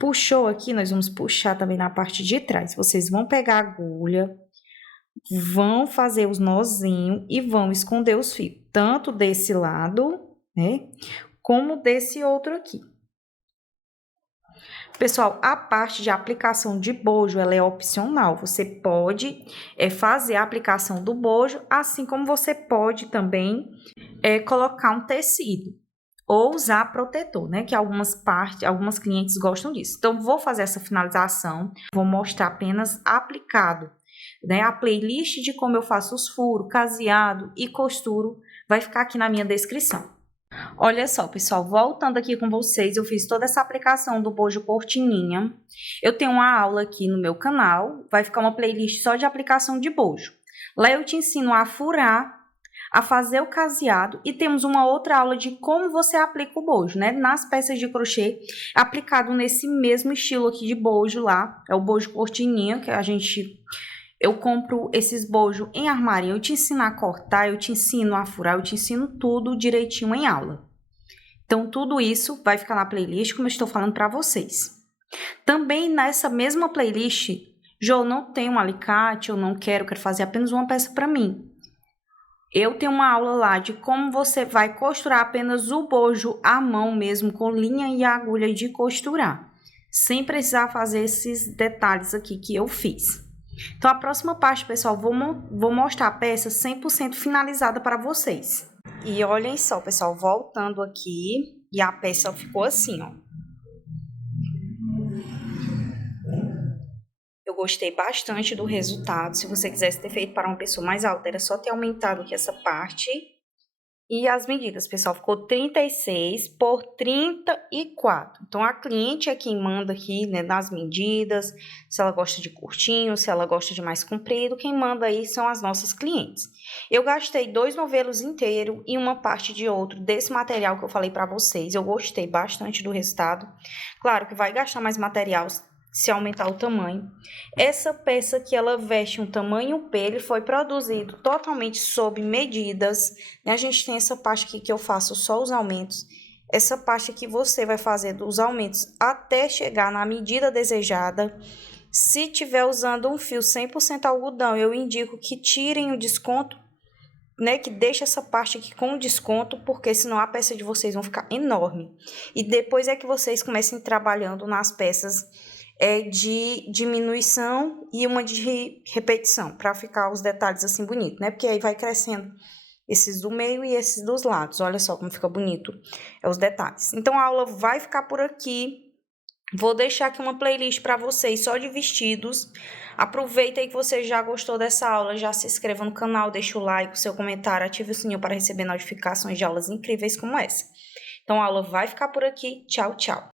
Puxou aqui, nós vamos puxar também na parte de trás. Vocês vão pegar a agulha, vão fazer os nozinhos e vão esconder os fios, tanto desse lado, né, como desse outro aqui. Pessoal, a parte de aplicação de bojo, ela é opcional. Você pode fazer a aplicação do bojo, assim como você pode também colocar um tecido. Ou usar protetor, né? Que algumas clientes gostam disso. Então, vou fazer essa finalização, vou mostrar apenas aplicado, né? A playlist de como eu faço os furos, caseado e costuro vai ficar aqui na minha descrição. Olha só, pessoal, voltando aqui com vocês, eu fiz toda essa aplicação do bojo cortininha. Eu tenho uma aula aqui no meu canal, vai ficar uma playlist só de aplicação de bojo. Lá eu te ensino a furar, a fazer o caseado e temos uma outra aula de como você aplica o bojo, né? Nas peças de crochê, aplicado nesse mesmo estilo aqui de bojo lá, é o bojo cortininha, que eu compro esses bojos em armarinho, eu te ensino a cortar, eu te ensino a furar, eu te ensino tudo direitinho em aula. Então, tudo isso vai ficar na playlist, como eu estou falando para vocês. Também nessa mesma playlist, Jo, não tenho um alicate, eu quero fazer apenas uma peça para mim. Eu tenho uma aula lá de como você vai costurar apenas o bojo à mão mesmo, com linha e agulha de costurar, sem precisar fazer esses detalhes aqui que eu fiz. Então, a próxima parte, pessoal, vou mostrar a peça 100% finalizada para vocês. E olhem só, pessoal, voltando aqui, e a peça ficou assim, ó. Eu gostei bastante do resultado. Se você quisesse ter feito para uma pessoa mais alta, era só ter aumentado aqui essa parte. E as medidas, pessoal, ficou 36 por 34. Então, a cliente é quem manda aqui, né, nas medidas, se ela gosta de curtinho, se ela gosta de mais comprido, quem manda aí são as nossas clientes. Eu gastei 2 novelos inteiros e uma parte de outro desse material que eu falei para vocês. Eu gostei bastante do resultado. Claro que vai gastar mais material se aumentar o tamanho. Essa peça que ela veste um tamanho P, ele foi produzido totalmente sob medidas. A gente tem essa parte aqui que eu faço só os aumentos. Essa parte aqui você vai fazer dos aumentos até chegar na medida desejada. Se tiver usando um fio 100% algodão, eu indico que tirem o desconto, né, que deixa essa parte aqui com desconto, porque senão a peça de vocês vai ficar enorme. E depois é que vocês comecem trabalhando nas peças de diminuição e uma de repetição, para ficar os detalhes assim bonitos, né? Porque aí vai crescendo esses do meio e esses dos lados. Olha só como fica bonito os detalhes. Então, a aula vai ficar por aqui. Vou deixar aqui uma playlist para vocês só de vestidos. Aproveita aí que você já gostou dessa aula, já se inscreva no canal, deixa o like, o seu comentário, ative o sininho para receber notificações de aulas incríveis como essa. Então, a aula vai ficar por aqui. Tchau, tchau!